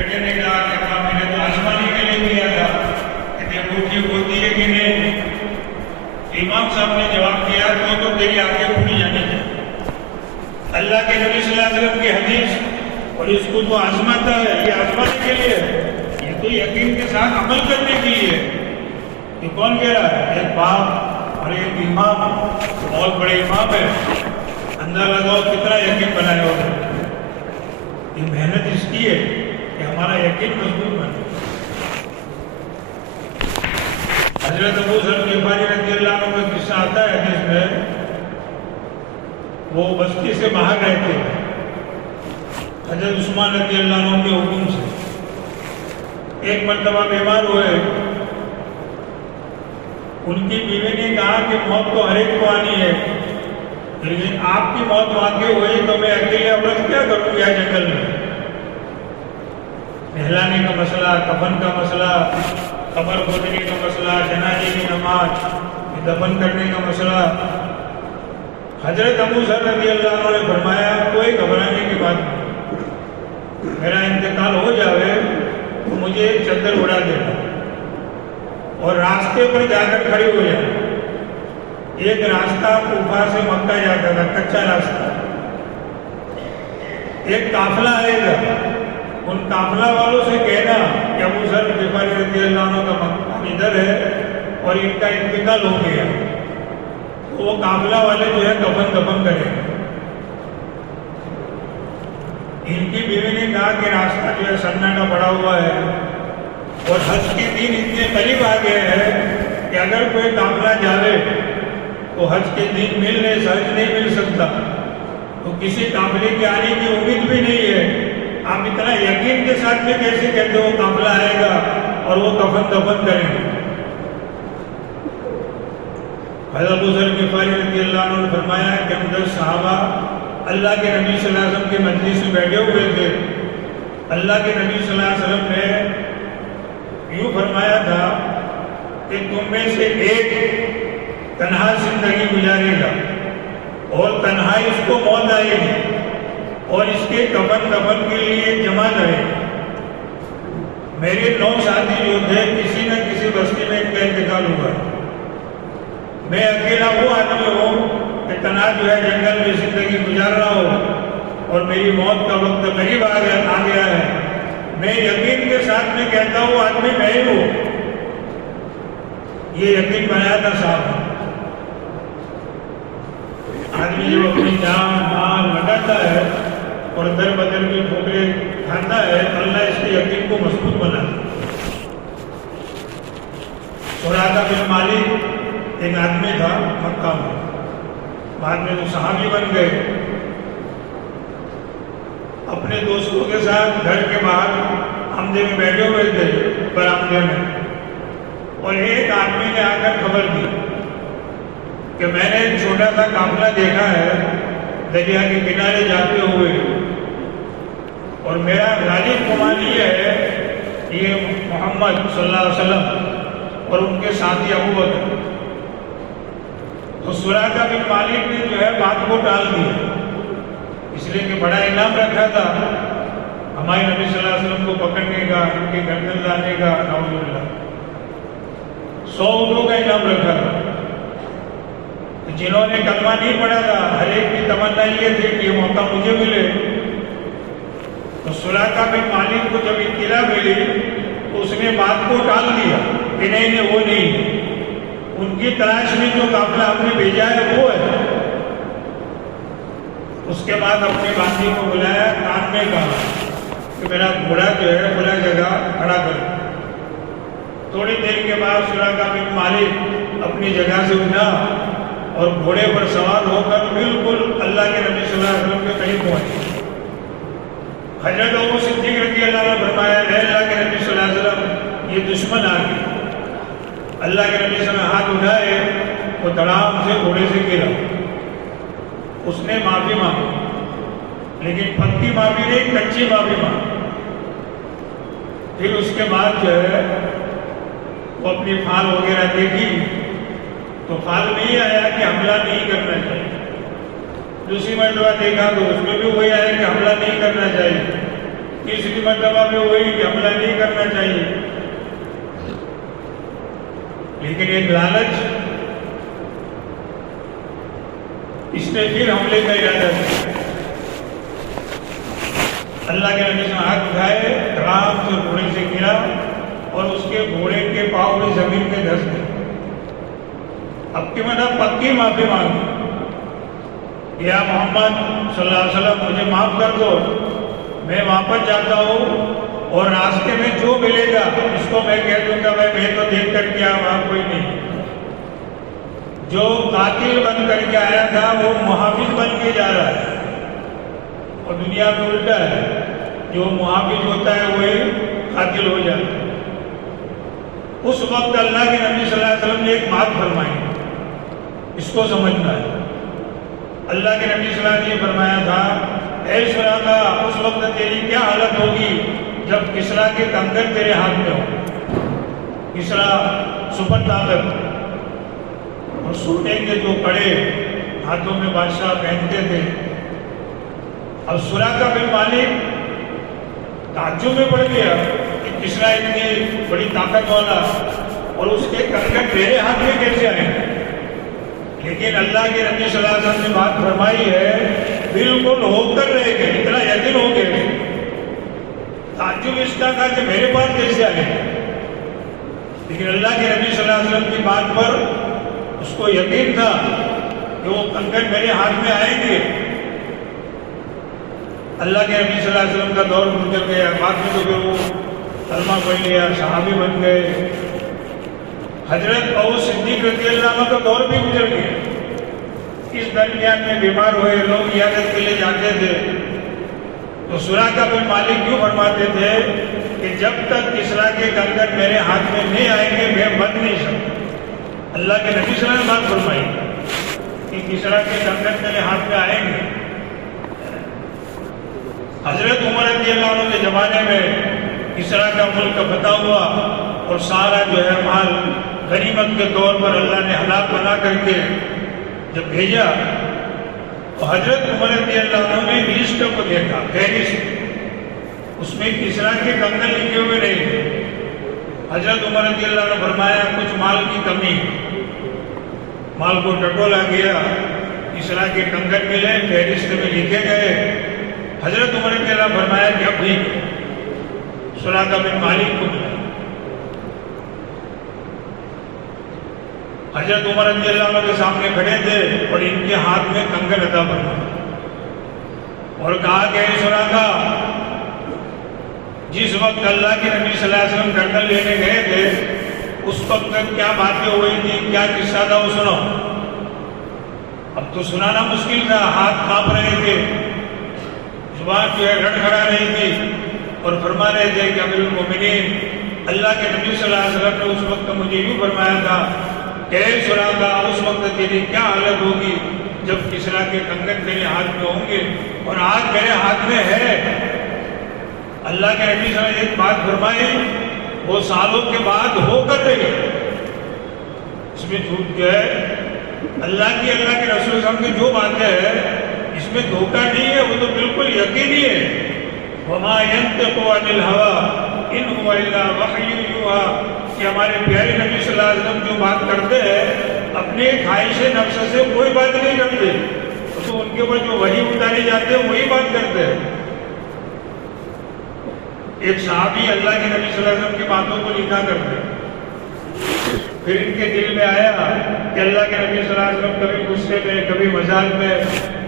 بیٹے نے کہا کہ ہاں میں نے تو آزمانے کے لیے کیا تھا کہ دیکھو کہ ہوتی ہے کہ نہیں. امام صاحب نے جواب دیا تو تیری آنکھیں پھوڑی جانی چاہیے. اللہ کے نبی صلی اللہ علیہ وسلم کی حدیث اور اس کو تو آزماتا ہے یہ آزمانے کے لیے ہے, یہ تو یقین کے ساتھ عمل کرنے کے لیے. یہ کون کہہ رہا ہے؟ ایک باپ اور ایک امام, بہت بڑے امام ہے. اندازہ لگاؤ کتنا یقین بنایا ہوگا. یہ محنت اس کی ہے کہ ہمارا یقین مضبوط بنے. حضرت ابو ذر غفاری رضی اللہ عنہ کا قصہ آتا ہے جس میں وہ بستی سے باہر رہتے ہیں. حضرت عثمان رضی اللہ عنہ کے حکم سے ایک مرتبہ بیمار ہوئے. ان کی بیوی نے کہا کہ موت تو ہر ایک کو آنی ہے, لیکن آپ کی موت واقع ہوئی تو میں اکیلے عورت کیا کروں گا جنگل میں. نہلانے کا مسئلہ, کفن کا مسئلہ, قبر کھودنے کا مسئلہ, جنازے کی نماز, دفن کرنے کا مسئلہ. حضرت ابو ذر رضی اللہ عنہ نے فرمایا کوئی گھبرانے کی بات نہیں, میرا انتقال ہو جاوے تو مجھے چادر اڑا دینا اور راستے پر جا کر کھڑی ہو جائے. ایک راستہ کوفہ سے مکہ جاتا تھا, کچا راستہ. ایک قافلہ آئے گا, ان قافلہ والوں سے کہنا کہ ابو ذر غفاری رضی اللہ عنہ کا مکان ادھر ہے اور ان کا انتقال ہو گیا. تو وہ قافلہ والے جو ہے کفن دفن کریں. ان کی بیوی نے کہا کہ راستہ جو ہے سناٹا پڑا ہوا ہے اور حج کے دن اتنے قریب آ گئے ہیں کہ اگر کوئی قافلہ جاوے تو حج کے دن حج نہیں مل سکتا, تو کسی قافلے کے آنے کی امید بھی نہیں ہے. آپ اتنا یقین کے ساتھ میں کیسے کہتے ہو قافلہ آئے گا اور وہ کفن دفن کریں گے. حضرت ابو ذر غفاری رضی اللہ عنہ نے فرمایا کہ ہم 10 صحابہ اللہ کے نبی صلی اللہ علیہ وسلم کے مجلس میں بیٹھے ہوئے تھے. اللہ کے نبی صلی اللہ علیہ وسلم نے یوں فرمایا تھا کہ تم میں سے ایک تنہا زندگی گزارے گا اور تنہا اس کو موت آئے گی اور اس کے کفن دفن کے لیے جمع رہے. میرے 9 ساتھی جو تھے کسی نہ کسی بستی میں ان کا انتقال ہوا. میں اکیلا وہ آدمی ہوں کہ تنہا جو ہے جنگل میں زندگی گزار رہا ہوں اور میری موت کا وقت قریب آ گیا ہے. میں یقین کے ساتھ میں کہتا ہوں آدمی میں ہی ہوں. یہ یقین بنایا تھا صاحب. آدمی جو اپنی جان مال لگاتا ہے اور در بدر کی ٹھوکرے کھاتا ہے, اللہ اس کے یقین کو مضبوط بناتا ہے. سراقہ بن مالک ایک آدمی تھا مکہ میں, بعد میں تو صحابی بن گئے. اپنے دوستوں کے ساتھ گھر کے باہر آمدے میں بیٹھے ہوئے تھے برآمدے میں, اور ایک آدمی نے آ کر خبر دی کہ میں نے ایک چھوٹا سا قافلہ دیکھا ہے دریا کے کنارے جاتے ہوئے, اور میرا غالب گمان یہ ہے کہ یہ محمد صلی اللہ علیہ وسلم اور ان کے ساتھی ابو بکر. تو سراقہ بن مالک نے جو ہے بات کو ٹال دیا, اس لیے کہ بڑا انعام رکھا تھا ہمارے نبی صلی اللہ علیہ وسلم کو پکڑنے کا, ان کے گردن لانے کا. نعوذ باللہ 100 اونٹوں کا انعام رکھا تھا. جنہوں نے کلمہ نہیں پڑھا تھا ہر ایک کی تمنا یہ تھی کہ یہ موقع مجھے ملے. تو سراقہ بن مالک کو جب اطلاع ملی تو اس نے بات کو ٹال دیا کہ نہیں وہ نہیں, ان کی تلاش میں جو قافلہ ہم نے بھیجا ہے وہ ہے. اس کے بعد اپنے باندھی کو بلایا, کان میں کہا کہ میرا گھوڑا جو ہے کھلا جگہ کھڑا کر. تھوڑی دیر کے بعد سراقہ بن مالک اپنی جگہ سے اٹھا اور گھوڑے پر سوار ہو کر بالکل اللہ کے نبی صلی اللہ علیہ وسلم کے قریب پہنچے. حضرت ابو صدیق رضی اللہ عنہ فرمایا اے اللہ کے نبی صلی اللہ علیہ وسلم یہ دشمن آ گئے. اللہ کے نبی صلی اللہ علیہ وسلم ہاتھ اٹھائے وہ دھڑام سے گھوڑے سے گرا. اس نے معافی مانگی, لیکن پکی معافی نہیں, کچی معافی مانگی. پھر اس کے بعد جو ہے وہ اپنی فال وغیرہ دیکھی تو فال میں یہ آیا کہ حملہ نہیں کرنا چاہیے. دوسری مرتبہ دیکھا تو اس میں بھی وہی آیا کہ حملہ نہیں کرنا چاہیے. تیسری مرتبہ میں وہی کہ حملہ نہیں کرنا چاہیے، لیکن ایک لالچ، اس نے پھر حملے کا ارادہ کیا۔ اللہ کے نبی نے ہاتھ اٹھائے، آرام سے گھوڑے سے گرا اور اس کے گھوڑے کے پاؤں میں زمین میں دھس گئے۔ اب کی مطلب پکی معافی مانگی، یا محمد صلی اللہ علیہ وسلم مجھے معاف کر دو، میں واپس جاتا ہوں اور راستے میں جو ملے گا اس کو میں کہہ دوں گا میں تو دیکھ کر کیا وہاں کوئی نہیں۔ جو قاتل بن کر کے آیا تھا وہ محافظ بن کے جا رہا ہے، اور دنیا میں الٹا ہے، جو محافظ ہوتا ہے وہی قاتل ہو جاتا ہے۔ اس وقت اللہ کے نبی صلی اللہ علیہ وسلم نے ایک بات فرمائی، اس کو سمجھنا ہے۔ اللہ کے نبی صلی اللہ علیہ وسلم نے فرمایا تھا، اے سراقہ، اس وقت تیری کیا حالت ہوگی جب کسریٰ کے کنگن تیرے ہاتھ میں ہو۔ کسریٰ سپر طاقت اور سونے کے جو کڑے ہاتھوں میں بادشاہ پہنتے تھے۔ اب سراقہ بن مالک تعجب میں پڑ گیا کہ کسریٰ اتنی بڑی طاقت والا اور اس کے کنگن میرے ہاتھ میں کیسے آئے؟ لیکن اللہ کے نبی صلی اللہ علیہ وسلم نے بات فرمائی ہے، بالکل ہو کر رہے گے، اتنا یقین ہو گئے۔ تعجب اس کا تھا کہ میرے پاس کیسے آئے، لیکن اللہ کے نبی صلی اللہ علیہ وسلم کی بات پر اس کو یقین تھا کہ وہ کنگن میرے ہاتھ میں آئیں گے۔ اللہ کے نبی صلی اللہ علیہ وسلم کا دور گزر گیا، بعد میں تو پھر وہ کلمہ پڑھ لیا، صحابی بن گئے۔ حضرت ابو صدیق رضی اللہ عنہ کا دور بھی گزر گیا۔ اس درمیان میں بیمار ہوئے لوگ عیادت کے لیے جاتے تھے، تو سراقہ بن مالک کیوں فرماتے تھے کہ جب تک کسریٰ کے کنگن میرے ہاتھ میں نہیں آئیں گے میں بن نہیں سکتا۔ اللہ کے نبی صلی اللہ علیہ وسلم نے بات فرمائی کہ کسریٰ کے کنگن میرے ہاتھ میں آئیں گے۔ حضرت عمر رضی اللہ عنہ کے زمانے میں کسریٰ کا ملک فتح ہوا اور سارا جو ہے مال غنیمت کے طور پر اللہ نے ہلاک بنا کر کے جب بھیجا تو حضرت عمر رضی اللہ عنہ نے لسٹ کو دیکھا، فہرست، اس میں کسریٰ کے کنگن لکھے ہوئے نہیں تھے۔ حضرت عمر رضی اللہ عنہ نے فرمایا کچھ مال کی کمی، مال کو ٹٹولا گیا، کسریٰ کے کنگن ملے، فہرست میں لکھے گئے۔ حضرت عمر رضی اللہ عنہ نے فرمایا کہ اب ٹھیک ہے، سراقہ بن مالک کو ملا۔ حضرت عمر رضی اللہ عنہ کے سامنے کھڑے تھے اور ان کے ہاتھ میں کنگن عطا فرمایا اور کہا کہ اے سراقہ، جس وقت اللہ کے نبی صلی اللہ علیہ وسلم کنگن لینے گئے تھے اس وقت کیا باتیں ہوئی تھی، کیا قصہ تھا، وہ سنو۔ اب تو سنانا مشکل تھا، ہاتھ کانپ رہے تھے، زبان جو ہے لڑکھڑا رہی تھی، اور فرما رہے تھے کہ امیر المومنین اللہ کے نبی صلی اللہ علیہ وسلم نے اس وقت مجھے یوں فرمایا تھا کہ اے سراقہ، اس وقت تیری کیا حالت ہوگی جب کسریٰ کے کنگن تیرے ہاتھ میں ہوں گے، اور آج میرے ہاتھ میں ہے۔ اللہ کے نبی صلی اللہ علیہ وسلم نے ایک بات فرمائی، وہ سالوں کے بعد ہو کر رہی، اس میں جھوٹ کیا ہے؟ اللہ کے رسول صلی اللہ علیہ وسلم کی جو باتیں ہیں اس میں دھوکہ نہیں ہے، وہ تو بالکل یقینی ہے۔ وَمَا يَنْطِقُ عَنِ الْهَوَىٰ إِنْ هُوَ إِلَّا وَحْيٌ يُوحَىٰ، کہ ہمارے پیارے نبی صلی اللہ علیہ وسلم جو بات کرتے ہیں اپنے خواہش نفس سے کوئی بات نہیں کرتے، تو ان کے اوپر جو وحی اتارے جاتے ہیں وہی بات کرتے ہیں۔ ایک صحابی اللہ کے نبی صلی اللہ علیہ وسلم کی باتوں کو لکھا کرتے، پھر ان کے دل میں آیا کہ اللہ کے نبی صلی اللہ علیہ وسلم کبھی غصے میں کبھی مذاق میں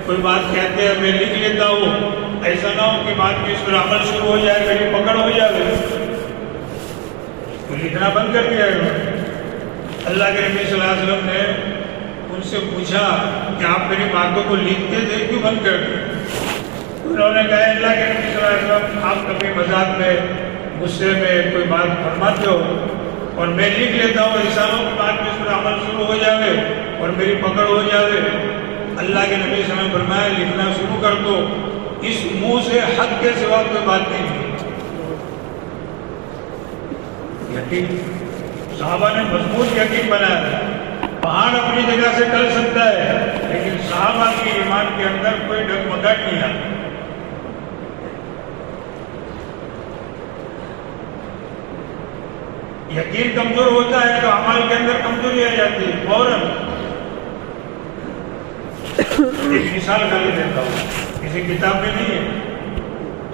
کوئی بات کہتے ہیں، میں لکھ لیتا ہوں، ایسا نہ ہو کہ بعد میں اس پر عمل شروع ہو جائے، میری پکڑ ہو جائے، تو لکھنا بند کر دیا ہے۔ اللہ کے نبی صلی اللہ علیہ وسلم نے ان سے پوچھا کہ آپ میری باتوں کو لکھتے تھے کیوں بند کر دیا؟ انہوں نے کہا اللہ کے نبی صلی اللہ علیہ وسلم آپ کبھی مذاق میں غصے میں کوئی بات فرماتے ہو اور میں لکھ لیتا ہوں، انسانوں کی بات میں اس پر عمل شروع ہو جاوے اور میری پکڑ ہو جاوے۔ اللہ کے نبی صلی اللہ علیہ وسلم نے فرمایا لکھنا شروع کر دو، اس منہ سے حق کے سوا کوئی بات نہیں ہے۔ یقین صحابہ نے مضبوط یقین بنایا، پہاڑ اپنی جگہ سے ٹل سکتا ہے لیکن صحابہ کی ایمان کے اندر کوئی ڈگمگاہٹ نہیں آتی۔ یقین کمزور ہوتا ہے تو عمل کے اندر کمزوری آ جاتی ہے فوراً. ایک مثال کر دیتا ہوں، کسی کتاب میں نہیں ہے،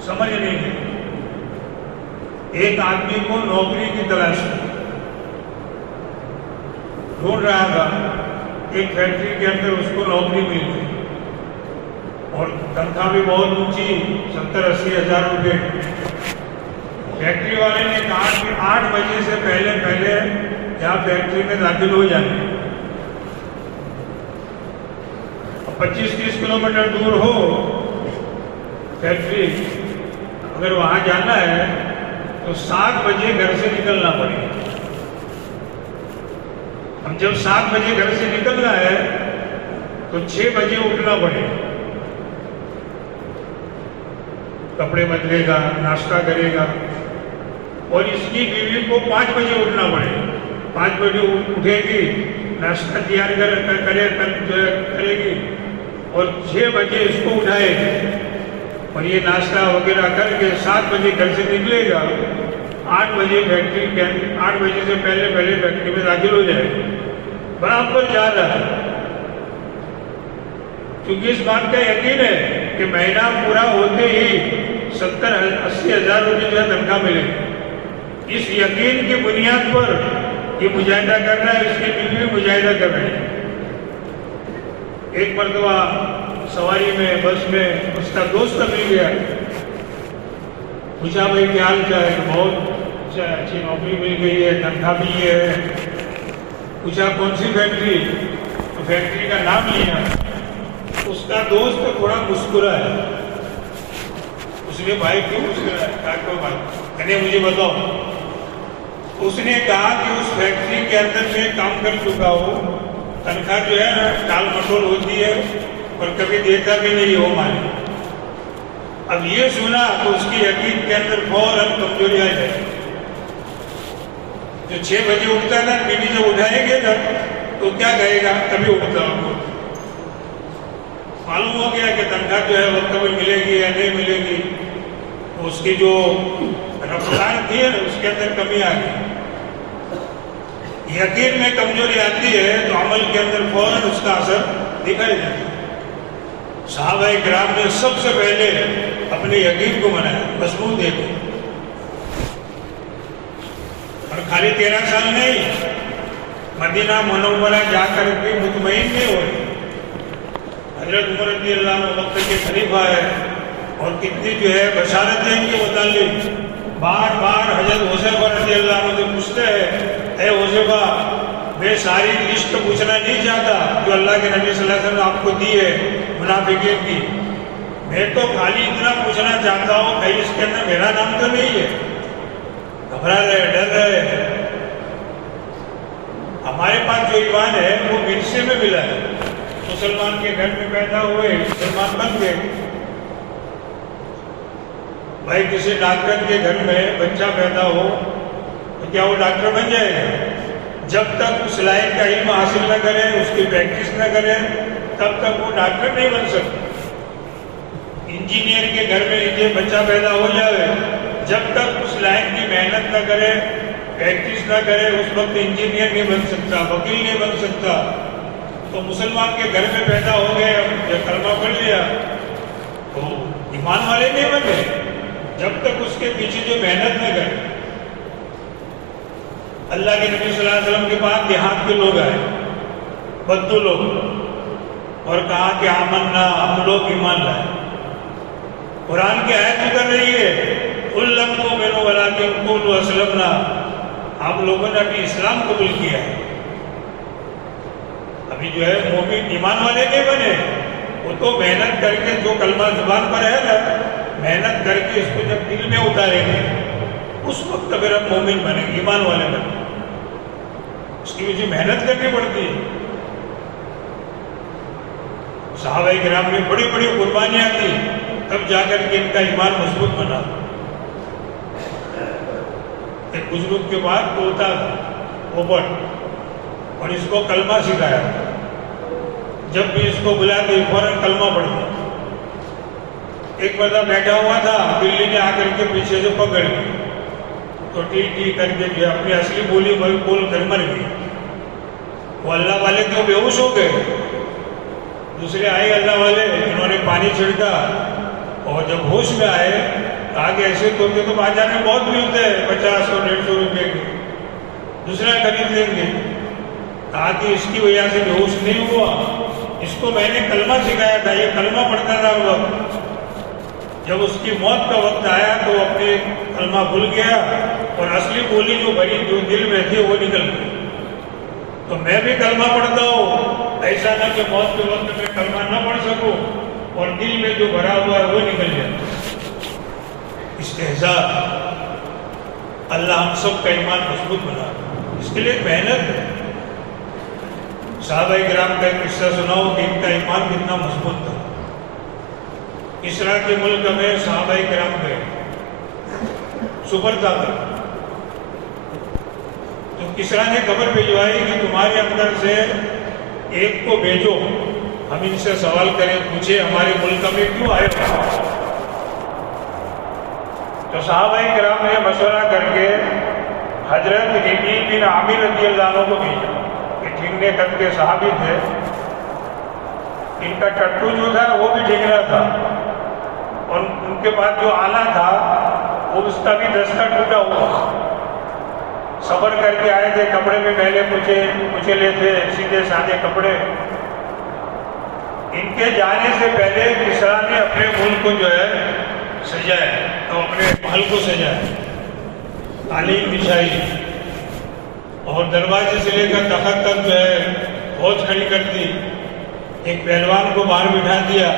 سمجھ نہیں ہے. ایک آدمی کو نوکری کی تلاش ڈھونڈ رہا تھا، ایک فیکٹری کے اندر اس کو نوکری مل گئی اور تنخواہ بھی بہت اونچی، 70-80 ہزار روپے. فیکٹری والے نے کہا کہ 8 بجے سے پہلے یہاں فیکٹری میں داخل ہو جائیں. 25-30 کلومیٹر دور ہو فیکٹری، اگر وہاں جانا ہے تو 7 بجے گھر سے نکلنا پڑے. اب جب 7 بجے گھر سے نکلنا ہے تو 6 بجے اٹھنا پڑے. کپڑے بدلے گا، ناشتہ کرے گا، اور اس کی بیوی کو 5 بجے اٹھنا پڑے. 5 بجے اٹھے گی، ناشتہ تیار کرے گی اور 6 بجے اس کو اٹھائے گی اور یہ ناشتہ وغیرہ کر کے 7 بجے گھر سے نکلے گا. 8 بجے فیکٹری 8 بجے سے پہلے فیکٹری میں داخل ہو جائے گا. برابر جا رہا ہے، کیونکہ اس بات کا یقین ہے کہ مہینہ پورا ہوتے ہی 70-80 ہزار روپے جو ہے تنخواہ ملے. اس یقین کی بنیاد پر یہ مجاہدہ کر رہا ہے، اس کی بیوی بھی مجاہدہ کر رہے ہیں. ایک مرتبہ سواری میں، بس میں اس کا دوست مل گیا، پوچھا بھائی کیا حال چال ہے؟ بہت اچھی نوکری مل گئی ہے، تنخواہ بھی ہے. پوچھا کون سی فیکٹری؟ تو فیکٹری کا نام لیا. اس کا دوست تھوڑا مسکرا ہے. اس نے بھائی کیوں مسکرا ہے؟ کہا کوئی بات نہیں، مجھے بتاؤ. اس نے کہا کہ اس فیکٹری کے اندر میں کام کر چکا ہوں، تنخواہ جو ہے نا ٹال مٹول ہوتی ہے اور کبھی دیتا بھی نہیں ہو مانے. اب یہ سنا تو اس کی یقین کے اندر فوراً کمزوری آ جائے. جو 6 بجے اٹھتا نا، بیوی جب اٹھائے گے نا تو کیا کہے گا؟ کبھی اٹھتا ہوں. معلوم ہو گیا کہ تنخواہ جو ہے وقت میں ملے گی یا نہیں ملے گی. اس کی جو رفتار تھی ہے اس کے اندر کمی آ گئی. یقین میں کمزوری آتی ہے تو عمل کے اندر فوراً اس کا اثر دکھائی دیتا ہے. صحابہ کرام نے سب سے پہلے اپنے یقین کو بنایا، مضبوط دیکھو. اور خالی 13 سال نہیں، مدینہ منورہ جا کر بھی مطمئن نہیں ہوئے. حضرت عمر رضی اللہ عنہ وقت کے خلیفہ ہے اور کتنی جو ہے بشارتیں ان کے متعلق. بار بار حضرت حذیفہ رضی اللہ عنہ سے پوچھتے ہیں، اے حذیفہ میں ساری لسٹ پوچھنا نہیں چاہتا جو اللہ کے نبی صلی اللہ علیہ وسلم نے آپ کو دی ہے منافقین کی. میں تو خالی اتنا پوچھنا چاہتا ہوں کہیں اس کے اندر میرا نام تو نہیں ہے. گھبرا رہے، ڈر رہے. ہمارے پاس جو ایمان ہے وہ ورثے میں ملا ہے. مسلمان کے گھر میں پیدا ہوئے، مسلمان بن گئے. بھائی کسی ڈاکٹر کے گھر میں بچہ پیدا ہو تو کیا وہ ڈاکٹر بن جائے گا؟ جب تک اس لائن کا علم حاصل نہ کرے، اس کی پریکٹس نہ کرے، تب تک وہ ڈاکٹر نہیں بن سکتا. انجینئر کے گھر میں یہ بچہ پیدا ہو جائے، جب تک اس لائن کی محنت نہ کرے، پریکٹس نہ کرے، اس وقت انجینئر نہیں بن سکتا، وکیل نہیں بن سکتا. تو مسلمان کے گھر میں پیدا ہو گئے، جب کلمہ پڑھ لیا تو ایمان والے نہیں بن گئے جب تک اس کے پیچھے جو محنت نہ کرے. اللہ کے نبی صلی اللہ علیہ وسلم کے بعد دیہات کے لوگ آئے، بدو لوگ، اور کہا کہ آمنا، ہم لوگ ایمان لائے. قرآن کی آیت اتر رہی ہے، قُل لَمْ تُؤْمِنُوا وَلَٰكِن قُولُوا أَسْلَمْنَا. آپ لوگوں نے ابھی اسلام قبول کیا ہے، ابھی جو ہے مومن ایمان والے نہیں بنے. وہ تو محنت کر کے جو کلمہ زبان پر ہے نا، محنت کر کے اس کو جب دل میں اتاریں گے اس وقت پھر ہم مومن بنیں گے، ایمان والے بنیں گے. اس کی وجہ محنت کرنی پڑتی ہے. صحابہ کرام نے بڑی بڑی قربانیاں دی، تب جا کر کے ان کا ایمان مضبوط بنا. ایک بزرگ کے بعد طوطا پوپٹ، اور اس کو کلمہ سکھایا. جب بھی اس کو بلاتے فوراً کلمہ پڑھتا. ایک بندہ بیٹھا ہوا تھا، بلی نے آ کر کے پیچھے سے پکڑ لی. تو ٹی کر کے جو اپنی اصلی بولی بول کر مر گئی. وہ اللہ والے تو بے ہوش ہو گئے. دوسرے آئے اللہ والے, انہوں نے پانی چھڑکا, اور جب ہوش میں آئے آگے ایسے طوطے تو بازار میں بہت ملتے ہیں, 50 اور 150 روپے کے, دوسرا خرید لیں گے. کہا کہ اس کی وجہ سے بے ہوش نہیں ہوا, اس کو میں نے کلمہ سکھایا تھا, یہ کلمہ پڑھتا تھا وہ وقت. جب اس کی موت کا وقت آیا تو وہ اپنے کلمہ بھول گیا, اور اصلی بولی جو بھری جو دل میں تھی وہ نکل گئی. تو میں بھی کلمہ پڑھتا ہوں, ایسا نہ کہ موت کے وقت میں کلمہ نہ پڑھ سکوں اور دل میں جو بھرا ہوا ہے وہ نکل جائے. استحضاء. اللہ ہم سب کا ایمان مضبوط بنا, اس کے لیے محنت ہے. صحابہ کرام کا ایک قصہ سناؤ کہ ان کا ایمان کتنا مضبوط تھا. کسریٰ کے ملک میں صحابہ کرام گئے, سپر طاقت. تو کسریٰ نے خبر بھجوائی کہ تمہارے اندر سے ایک کو بھیجو, ہم ان سے سوال کریں, پوچھے ہمارے ملک میں کیوں آئے ہو. تو صحابہ کرام نے مشورہ کر کے حضرت ربیع بن عامر رضی اللہ عنہ کو بھیجا, کہ ٹھنگنے قد کے صحابی تھے, ان کا ٹٹو جو تھا وہ بھی ٹھنگنا تھا, اور ان کے پاس جو آلہ تھا وہ اس کا بھی دستہ ٹوٹا ہوا. صبر کر کے آئے تھے, کپڑے میں میلے کچیلے تھے, سیدھے سادے کپڑے. ان کے جانے سے پہلے کسریٰ نے اپنے ملک کو جو ہے سجایا, تو اپنے محل کو سجایا, قالین بچھائی, اور دروازے سے لے کر تخت تک جو ہے فوج کھڑی کر دی. ایک پہلوان کو باہر بٹھا دیا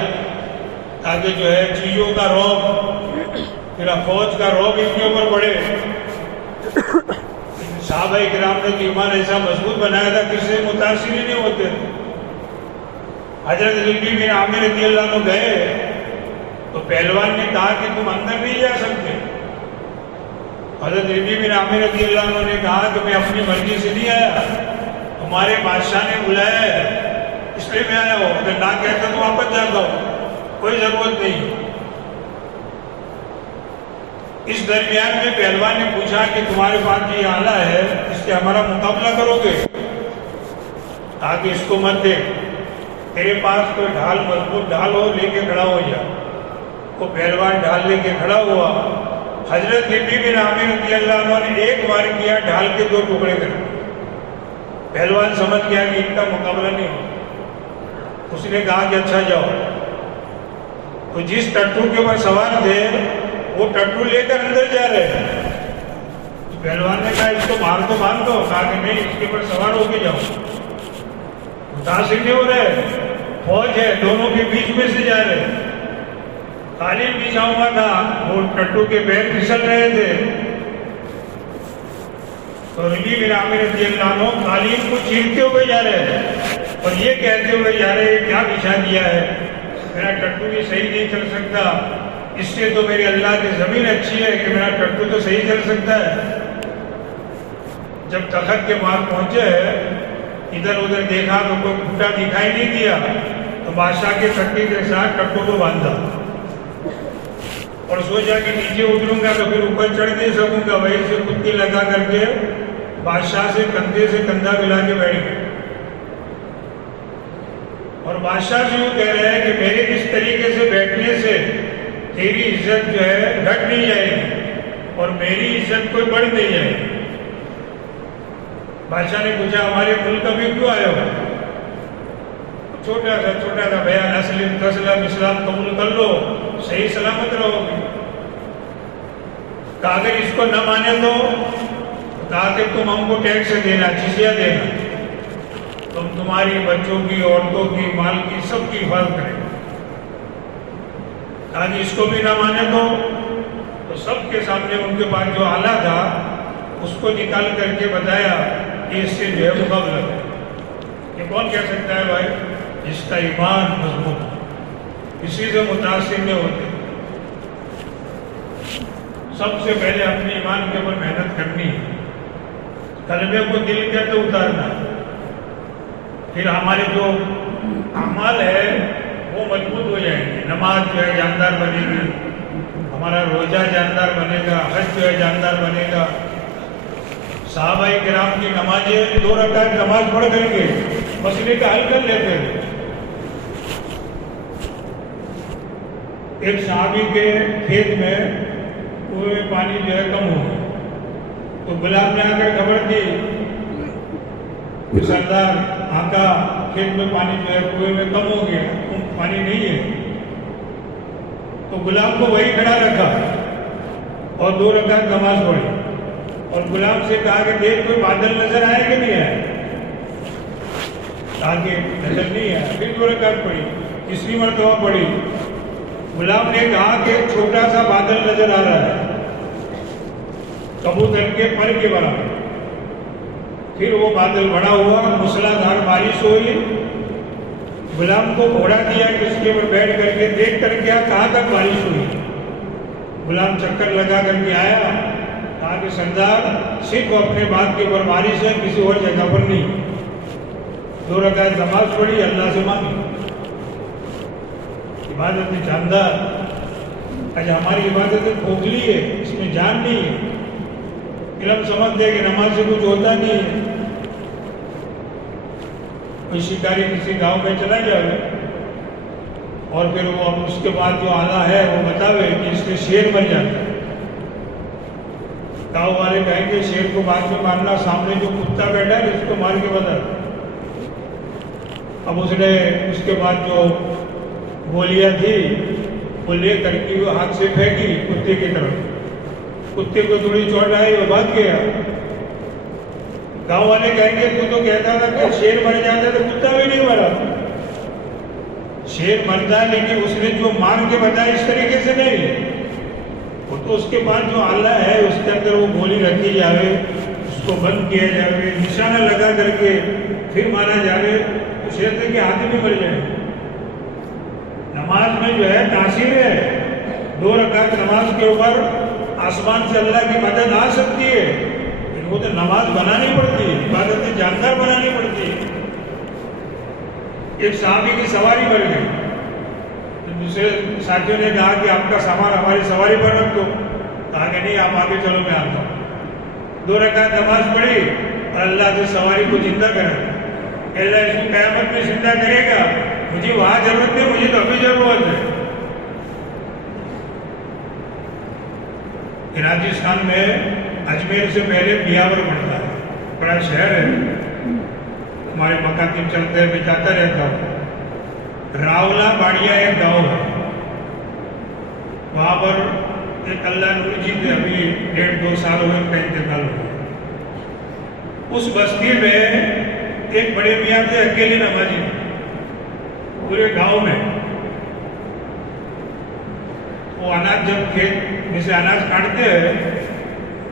تاکہ جو ہے چیزوں کا رعب, پھر فوج کا رعب ان کے اوپر پڑے. صحابہ کرام نے تو ایمان ایسا مضبوط بنایا تھا کسی سے متاثر ہی نہیں ہوتے. حضرت ربیع بن عامر رضی اللہ عنہ گئے تو پہلوان نے کہا کہ تم اندر نہیں جا سکتے. حضرت ربیع بن عامر رضی اللہ عنہ نے کہا کہ میں اپنی مرضی سے نہیں آیا, تمہارے بادشاہ نے بلایا ہے اس لیے میں آیا ہوں, اگر نہ کہتا تو واپس جاتا ہوں, کوئی ضرورت نہیں. اس درمیان میں پہلوان نے پوچھا کہ تمہارے پاس یہ آلہ ہے, اس سے ہمارا مقابلہ کرو گے؟ کہا کہ اس کو مت دے, تیرے پاس کوئی ڈھال, مضبوط ڈھال ہو, لے کے کھڑا ہو جا. وہ پہلوان ڈھال لے کے کھڑا ہوا. حضرت ربیع بن عامر رضی اللہ عنہ نے ایک بار کیا, ڈھال کے 2 ٹکڑے کر. پہلوان سمجھ گیا کہ ان کا مقابلہ نہیں ہو. اس نے کہا کہ اچھا جاؤ. تو جس ٹٹو کے اوپر سوار تھے وہ ٹٹو لے کر اندر جا رہے ہیں. پہلوان نے کہا اس کو مار تو مان دو. کہا کہ نہیں, اس کے اوپر سوار ہو کے جاؤ. متاثر نہیں ہو رہے, فوج ہے, دونوں کے بیچ میں سے جا رہے. قالین بچھا ہوا تھا, وہ ٹٹو کے پیر پھسل رہے تھے. تو ربیع بن عامر رضی اللہ عنہ قالین کو چیرتے ہوئے جا رہے تھے اور یہ کہتے ہوئے جا رہے ہیں کیا بچھا دیا ہے, میرا ٹٹو بھی صحیح نہیں چل سکتا, اس سے تو میری اللہ کی زمین اچھی ہے کہ میرا ٹٹو تو صحیح چل سکتا ہے. جب تخت کے پاس پہنچے ادھر ادھر دیکھا تو کوئی گھوٹا دکھائی نہیں دیا, تو بادشاہ کے ٹٹے کے ساتھ ٹٹو کو باندھا اور سوچا کہ نیچے اتروں گا تو پھر اوپر چڑھ نہیں سکوں گا. وہیں سے کتی لگا کر کے بادشاہ سے کندھے سے کندھا ملا کے بیٹھ گئے. اور بادشاہ سے یوں کہہ رہے ہیں کہ میرے اس طریقے سے بیٹھنے سے تیری عزت جو ہے گھٹ نہیں جائے گی اور میری عزت کوئی بڑھ نہیں جائے گی. بادشاہ نے پوچھا ہمارے ملک میں کیوں آئے ہو؟ چھوٹا تھا بیان, اسلم اسلام قبول کر لو, صحیح سلامت رہو گے. کہا اگر اس کو نہ مانے تو کہا کہ تم ہم کو ٹیکس دینا, جزیہ دینا, تم تمہاری بچوں کی, عورتوں کی, مال کی, سب کی حفاظت کریں. کہا کہ اس کو بھی نہ مانے تو سب کے سامنے ان کے پاس جو آلہ تھا اس کو نکال کر کے بتایا کہ اس سے جو ہے مقابلہ ہے. یہ کون کہہ سکتا ہے بھائی جس کا ایمان مضبوط ہے, کسی سے متاثر نہیں ہوتے. سب سے پہلے اپنے ایمان کے اوپر محنت کرنی ہے, کلمے کو دل کے اندر اتارنا, پھر ہمارے جو اعمال ہے وہ مضبوط ہو جائیں گے. نماز جو ہے جاندار بنے گی, ہمارا روزہ جاندار بنے گا، حج جو ہے جاندار بنے گا۔ صحابہ کرام کی نمازیں 2 رکعت نماز پڑھ کر کے مسئلے کا حل کر لیتے تھے۔ ایک صحابی کے کھیت میں کنویں میں پانی جو ہے کم ہو گیا، تو غلام نے آ کر خبر دی کہ سردار آقا کھیت میں پانی جو ہے کنویں میں کم ہو گیا، پانی نہیں ہے۔ تو غلام کو وہی کھڑا رکھا اور 2 رکعت نماز پڑھی، اور غلام سے کہا کہ دیکھ کوئی بادل نظر آئے کہ نہیں آئے؟ کہا کہ نظر نہیں آیا۔ پھر 2 رکعت پڑھی، تیسری مرتبہ پڑھی۔ غلام نے کہا کہ ایک چھوٹا سا بادل نظر آ رہا ہے کبوتر کے پر کے برابر۔ پھر وہ بادل بڑا ہوا، موسلادھار بارش ہوئی۔ غلام کو گھوڑا دیا کہ اس کے اوپر بیٹھ کر کے دیکھ کر کیا کہاں تک بارش ہوئی۔ غلام چکر لگا کر کے آیا، کہا کہ سردار صرف اپنے بات کے اوپر بارش ہے، کسی اور جگہ پر نہیں۔ 2 رکعت نماز پڑھی، اللہ سے مانگی۔ عبادت میں جاندار، آج ہماری عبادت کھوکھلی ہے، اس میں جان نہیں ہے۔ علم سمجھتے ہیں کہ نماز سے کچھ ہوتا نہیں ہے۔ کوئی شکاری کسی گاؤں میں چلا جائے اور پھر وہ اب اس کے بعد جو آلہ ہے وہ بتاوے کہ اس سے شیر مر جاتا ہے، گاؤں والے کہیں گے شیر کو بعد میں مارنا، سامنے جو کتا بیٹھا ہے اس کو مار کے بتا۔ اب اس نے اس کے بعد جو گولیاں تھی وہ لے کر کے وہ ہاتھ سے پھینکی کتے کی طرف، کتے کو تھوڑی چوٹ آئی، وہ بھاگ گیا۔ گاؤں والے کہیں گے تو کہتا تھا کہ شیر مر جاتا تو کتا بھی نہیں مرا۔ شیر مرتا ہے لیکن اس نے جو مار کے بتایا اس طریقے سے نہیں، وہ تو اس کے بعد جو آلہ ہے اس کے اندر وہ گولی رکھی جاوے، اس کو بند کیا جاوے، نشانہ لگا کر کے پھر مارا جاوے، تو شیر کے ہاتھ میں مر جائے۔ نماز میں جو ہے تاثیر ہے۔ 2 رکعت نماز کے اوپر آسمان سے اللہ کی مدد آ سکتی ہے، لیکن وہ تو نماز بنانی پڑتی ہے، عبادت جاندار بنانی پڑتی ہے۔ ایک صحابی کی سواری بڑھ گئی، دوسرے ساتھیوں نے کہا کہ آپ کا سامان ہماری سواری پر رکھ دو، کہا کہ نہیں آپ آگے چلو میں آتا ہوں۔ 2 رکعت نماز پڑھی اور اللہ سے سواری کو زندہ کرا، اللہ اس کو قیامت میں زندہ کرے گا، مجھے وہاں ضرورت ہے، مجھے تو ابھی ضرورت ہے۔ راجستھان میں اجمیر سے پہلے بیاور پڑتا ہے، بڑا شہر ہے، ہمارے مکاتب چلتے ہیں، میں جاتا رہتا ہوں۔ راولا باڑیا ایک گاؤں ہے، وہاں پر ایک اللہ نور جی تھے، ابھی 1.5-2 سال ہوئے ان کا انتقال ہوا۔ اس بستی میں ایک بڑے میاں تھے، اکیلے نمازی پورے گاؤں میں۔ وہ اناج جب کھیت میں سے اناج کاٹتے ہیں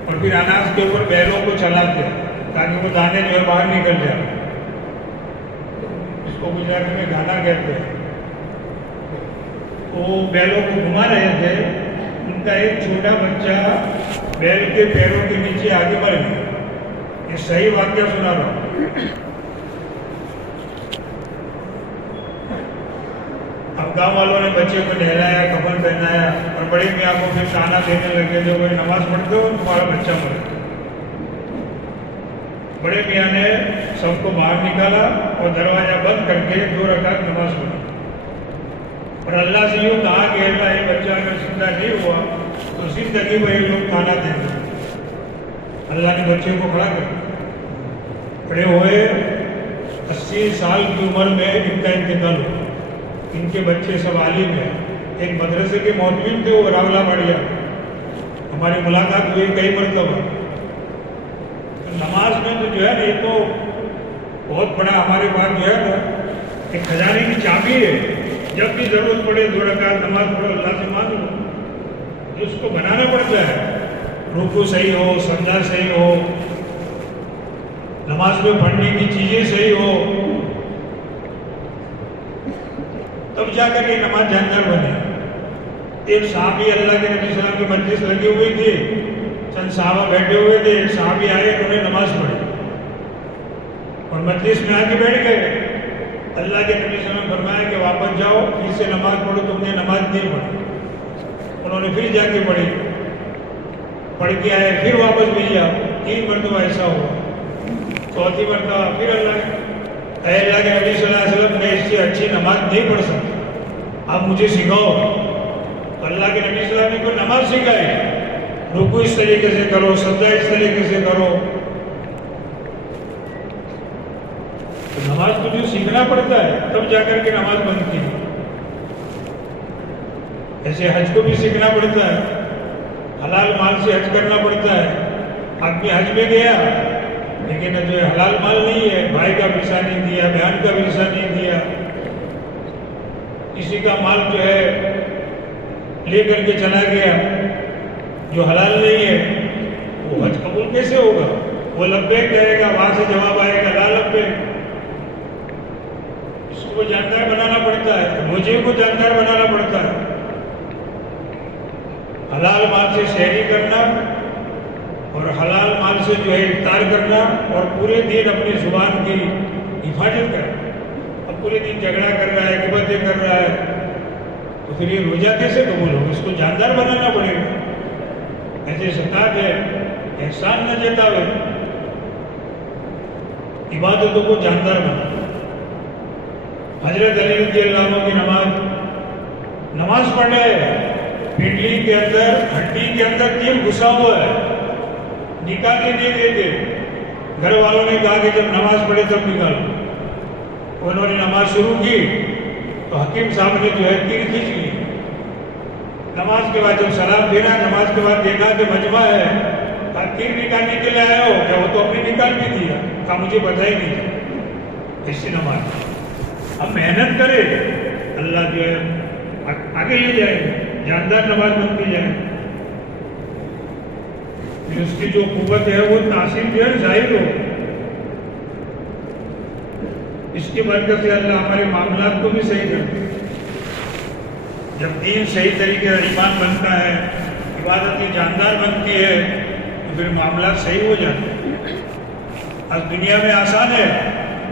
اور پھر اناج کے اوپر بیلوں کو چلاتے ہیں تاکہ وہ دانے جو ہے باہر نکل جائے، اس کو گجراتی میں گانا کہتے ہیں۔ وہ بیلوں کو گھما رہے تھے، ان کا ایک چھوٹا بچہ بیل کے پیروں کے نیچے آگے مر گیا۔ یہ صحیح واقعہ سنا رہا ہوں۔ اب گاؤں والوں نے بچے کو نہلایا، کفن پہنایا اور بڑے میاں کو پھر تانا دینے لگے، جو بھائی نماز پڑھتے ہو تمہارا بچہ مر گیا۔ بڑے میاں نے سب کو باہر نکالا اور دروازہ بند کر کے 2 رکعت نماز پڑھی اور اللہ سے یوں کہا کہ اللہ یہ بچہ اگر زندہ نہیں ہوا تو زندگی میں یہ لوگ تانا دیں گے۔ اللہ نے بچے کو کھڑا کر بڑے ہوئے، 80 سال کی عمر میں ان کا انتقال ہوا۔ ان کے بچے سب عالم ہیں، ایک مدرسے کے معتمد تھے، وہ راولا بڑھیا، ہماری ملاقات ہوئی کئی مرتبہ۔ نماز میں تو جو ہے نا یہ تو بہت بڑا ہمارے پاس جو ہے نا ایک خزانے کی چابی ہے، جب بھی ضرورت پڑے 2 رکعت نماز پڑھو، اللہ سے مانگو، اس کو بنانا پڑتا ہے، رکوع صحیح ہو، سجدہ صحیح ہو، نماز میں پڑھنے کی چیزیں صحیح ہو، تب جا کر یہ نماز جاندار بنے۔ ایک صحابی اللہ کے نبی صلی اللہ علیہ وسلم کی مجلس لگی ہوئی تھی، چند صحابہ بیٹھے ہوئے تھے، ایک صحابی آئے، انہوں نے نماز پڑھی اور مجلس میں آ کے بیٹھ گئے۔ اللہ کے نبی صلی اللہ علیہ وسلم نے فرمایا کہ واپس جاؤ، پھر سے نماز پڑھو، تم نے نماز نہیں پڑھی۔ انہوں نے پھر جا کے پڑھ کے آئے، پھر واپس بھیجا، 3 مرتبہ ایسا ہوا۔ چوتھی مرتبہ پھر اللہ کے نبی صلی اللہ علیہ وسلم، میں اس سے اچھی نماز نہیں پڑھ سکتا، آپ مجھے سکھاؤ۔ تو اللہ کے نبی صلی اللہ علیہ وسلم کو نماز سکھائی، رکوع اس طریقے سے کرو، سجدہ اس طریقے سے کرو۔ تو نماز تجھے سیکھنا پڑتا ہے، تب جا کر کے نماز بنتی ہے۔ ایسے حج کو بھی سیکھنا پڑتا ہے، حلال مال سے حج کرنا پڑتا ہے۔ آدمی حج میں گیا لیکن جو ہے حلال مال نہیں ہے، بھائی کا پیسہ نہیں دیا، بہن کا پیسہ نہیں دیا، کسی کا مال جو ہے لے کر کے چلا گیا جو حلال نہیں ہے، وہ حج قبول کیسے ہوگا؟ وہ لبیک کہے گا، وہاں سے جواب آئے گا لا لبیک۔ اس کو جانکار بنانا پڑتا ہے، مجھے کو جانکار بنانا پڑتا ہے۔ حلال مال سے شہری کرنا اور حلال مال سے جو ہے افطار کرنا، اور پورے دن اپنی زبان کی حفاظت کرنا۔ اب پورے دن جھگڑا کر رہا ہے، غیبتیں کر رہا ہے، تو پھر یہ روزہ کیسے قبول ہوگا؟ اس کو جاندار بنانا پڑے گا۔ ایسے زکات ہے، احسان نہ جتاوے، عبادتوں کو جاندار بنا۔ حضرت علی رضی اللہ عنہ کی نماز پڑھ رہے ہیں، پنڈلی کے اندر، ہڈی کے اندر تیل گھسا ہوا ہے، نکال کے نہیں دیتے۔ گھر والوں نے کہا کہ جب نماز پڑھے تب نکالو۔ انہوں نے نماز شروع کی تو حکیم صاحب نے جو ہے تیر کھینچ لی۔ نماز کے بعد جب سلام پھیرا، نماز کے بعد دیکھا کہ مجمع ہے، کہا تیر نکالنے کے لیے آئے ہو کیا؟ وہ تو ہم نے نکال بھی دیا، کہا مجھے پتہ ہی نہیں تھا۔ ایسی نماز اب محنت کرے، اللہ جو ہے آگے لے جائے گا، جاندار نماز بنتی جائے۔ پھر اس کی جو قوت ہے وہ تاثیر جو ہے ظاہر ہو۔ اس کی برکت سے اللہ ہمارے معاملات کو بھی صحیح کرتے ہیں۔ جب دین صحیح طریقے سے ایمان بنتا ہے، عبادتیں جاندار بنتی ہے، تو پھر معاملات صحیح ہو جاتے ہیں۔ آج دنیا میں آسان ہے،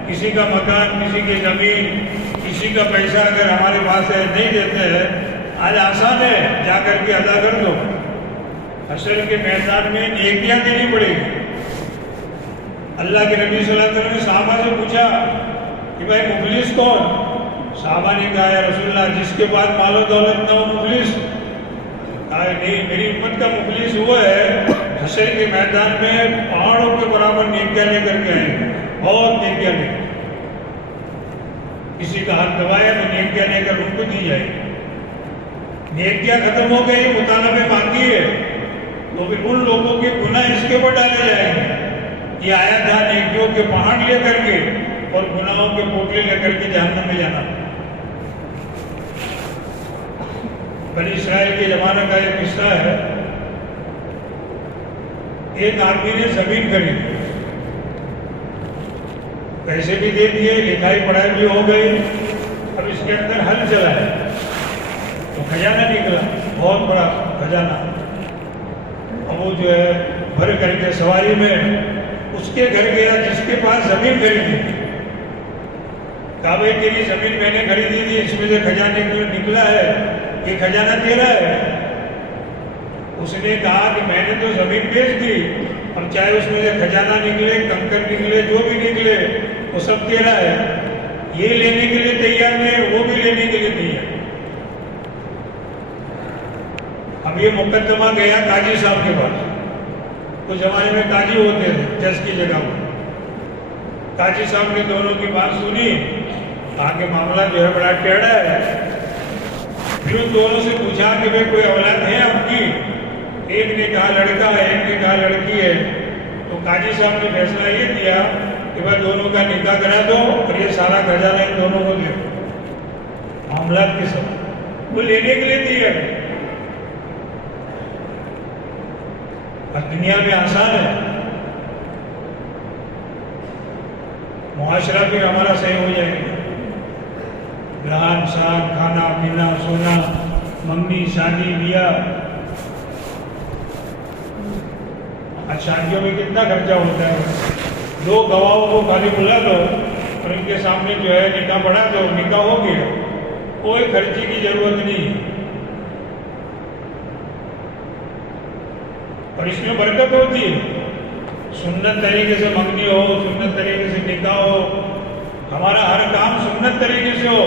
کسی کا مکان، کسی کی زمین، کسی کا پیسہ اگر ہمارے پاس ہے نہیں دیتے ہیں، آج آسان ہے جا کر کے ادا کر دو۔ حشر کے میدان میں نیکیاں دینی پڑے گی۔ اللہ کے نبی صلی اللہ علیہ وسلم نے صحابہ سے پوچھا کہ بھائی مفلس کون؟ صحابہ نے کہا یا رسول اللہ جس کے بعد مال و دولت نہ ہو مفلس؟ کہا نہیں، میری امت کا مفلس وہ ہے حشر کے میدان میں پہاڑوں کے برابر نیکیاں لے کر کے آئے، بہت نیکیاں لے کر۔ کسی کا ہاتھ دبایا تو نیکیاں لے کر ان کو دی جائے گی۔ نیکیاں ختم ہو گئی، مطالبے باقی ہے، تو پھر ان لوگوں کے گناہ اس کے اوپر ڈالے جائیں گے۔ یہ آیا تھا نیکیوں کے پہاڑ لے کر کے اور گناہوں کے پوٹلے لے کر کے جہنم میں جانا۔ بنی اسرائیل کے زمانے کا ایک قصہ ہے، ایک آدمی نے زمین خریدی، پیسے بھی دے دیے، لکھائی پڑھائی بھی ہو گئی، اب اس کے اندر ہل چلا ہے تو خزانہ نکلا، بہت بڑا خزانہ۔ اب وہ جو ہے بھر کر کے سواری میں اس کے گھر گیا جس کے پاس زمین خریدی تھی۔ کہا بھائی تیری زمین میں نے خریدی تھی، اس میں سے خزانہ نکلا ہے، یہ خزانہ تیرا ہے۔ اس نے کہا کہ میں نے تو زمین بیچ دی، اب چاہے اس میں سے خزانہ نکلے، کنکر نکلے، جو بھی نکلے وہ سب تیرا ہے۔ یہ لینے کے لیے تیار نہیں، وہ بھی لینے کے لیے تیار۔ اب یہ مقدمہ گیا قاضی صاحب کے پاس۔ اس زمانے میں قاضی ہوتے تھے جج کی جگہ پر۔ قاضی صاحب نے دونوں کی بات سنی، کہا کہ معاملہ جو ہے بڑا ٹیڑھا ہے۔ پھر ان دونوں سے پوچھا کہ بھائی کوئی اولاد ہے آپ کی؟ ایک نے کہا لڑکا ہے، ایک نے کہا لڑکی ہے۔ تو قاضی صاحب نے فیصلہ یہ دیا کہ بھائی دونوں کا نکاح کرا دو اور یہ سارا خزانہ ان دونوں کو دے دو۔ معاملات کے سب وہ لینے کے لیے تیار ہے۔ دنیا میں آسان ہے، معاشرہ پھر ہمارا صحیح ہو جائے گا۔ رہن سہن، کھانا پینا، سونا، ممی، شادی بیاہ۔ آج شادیوں میں کتنا خرچہ ہوتا ہے؟ 2 گواہوں کو خالی بلا دو اور ان کے سامنے جو ہے نکاح پڑھا دو، نکاح ہو گیا، کوئی خرچے کی ضرورت نہیں۔ اور اس میں برکت ہوتی ہے. سنت طریقے سے منگنی ہو، سنت طریقے سے نکاح ہو، ہمارا ہر کام سنت طریقے سے ہو،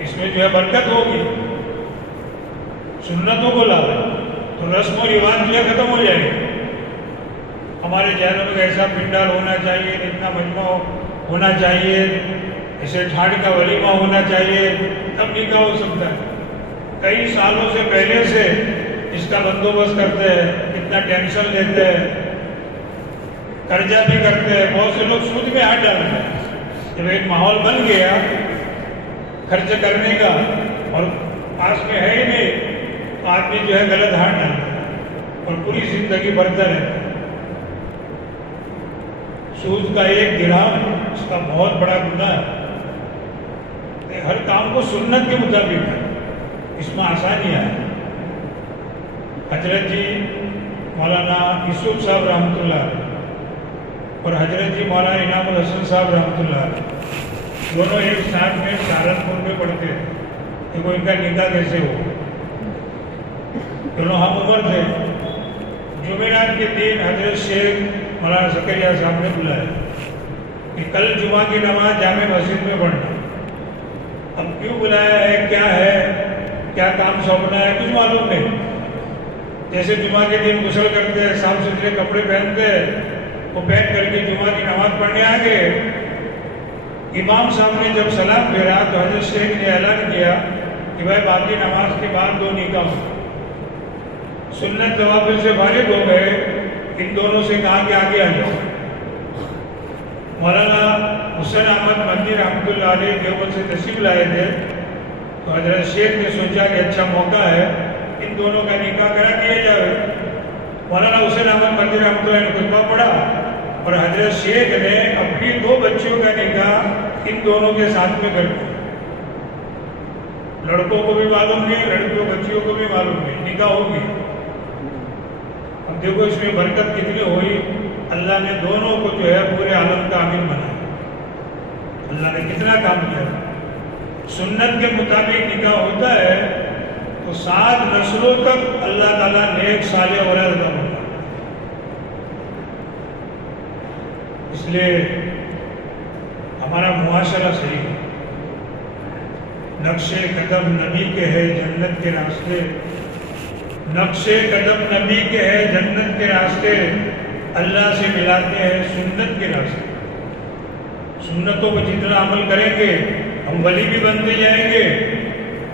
اس میں جو ہے برکت ہوگی. سنتوں کو لا تو رسم و رواج جو ہے ختم ہو جائے گی. ہمارے ذہنوں میں ایسا پنڈال ہونا چاہیے، اتنا مجمع ہونا چاہیے، ایسے ٹھاٹ کا ولیمہ ہونا چاہیے، تب نکاح ہو سکتا ہے. کئی سالوں سے پہلے سے اس کا بندوبست کرتے ہیں، کتنا ٹینشن لیتے ہیں، قرضہ بھی کرتے ہیں. بہت سے لوگ سود میں ہاتھ ڈالتے ہیں. جب ایک ماحول بن گیا خرچ کرنے کا اور پاس میں ہے ہی نہیں تو آدمی جو ہے غلط ہاتھ ڈالتا ہے اور پوری زندگی بڑھتا رہتا ہے. سود کا ایک درہم اس کا بہت بڑا گناہ ہے. ہر کام کو سنت کے مطابق ہے، اس میں آسانیاں ہیں. حضرت جی مولانا یوسف صاحب رحمۃ اللہ اور حضرت جی مولانا انعام الحسن صاحب رحمۃ اللہ دونوں ایک ساتھ میں سہارنپور میں پڑھتے ہیں کہ وہ ان کا نکاح کیسے ہو. دونوں ہم عمر تھے. جمعرات کے دن حضرت شیخ مولانا زکریا صاحب نے بلایا کہ کل جمعہ کی نماز جامع مسجد میں پڑھنا. اب کیوں بلایا ہے، کیا ہے، کیا کام سونپنا ہے، کچھ معلوم نہیں. جیسے جمعہ کے دن غسل کرتے ہیں، صاف ستھرے کپڑے پہنتے ہیں، وہ پہن کر کے جمعہ کی نماز پڑھنے آ گئے. امام صاحب نے جب سلام پھیرا تو حضرت شیخ نے اعلان کیا کہ بھائی باقی نماز کے بعد 2 نکاح ہو. سنت نوافل سے فارغ ہو گئے. ان دونوں سے کہا کہ آگے آ جاؤ. مولانا حسین احمد مدنی رحمۃ اللہ علیہ دیوبند سے تشریف لائے تھے تو حضرت شیخ نے سوچا کہ اچھا موقع ہے، ان دونوں کا نکاح کرا دیا جائے. مولانا حسین احمد مدنی رحمۃ اللہ نے خطبہ پڑھا اور حضرت شیخ نے اپنی 2 بچیوں کا نکاح ان دونوں کے ساتھ میں کر دیا. لڑکوں کو بھی معلوم نہیں، لڑکیوں بچیوں کو بھی معلوم نہیں، نکاح ہوگی. اب دیکھو اس میں برکت کتنی ہوئی. اللہ نے دونوں کو جو ہے پورے عالم کا امین بنایا. اللہ نے کتنا کام کیا. سنت کے مطابق نکاح ہوتا ہے تو 7 نسلوں تک اللہ تعالیٰ نیک صالح اولاد عطا کرتا ہے. اس لیے ہمارا معاشرہ صحیح ہے. نقش قدم نبی کے ہے جنت کے راستے، نقش قدم نبی کے ہے جنت کے راستے، اللہ سے ملاتے ہیں سنت کے راستے. سنتوں کو جتنا عمل کریں گے ہم ولی بھی بنتے جائیں گے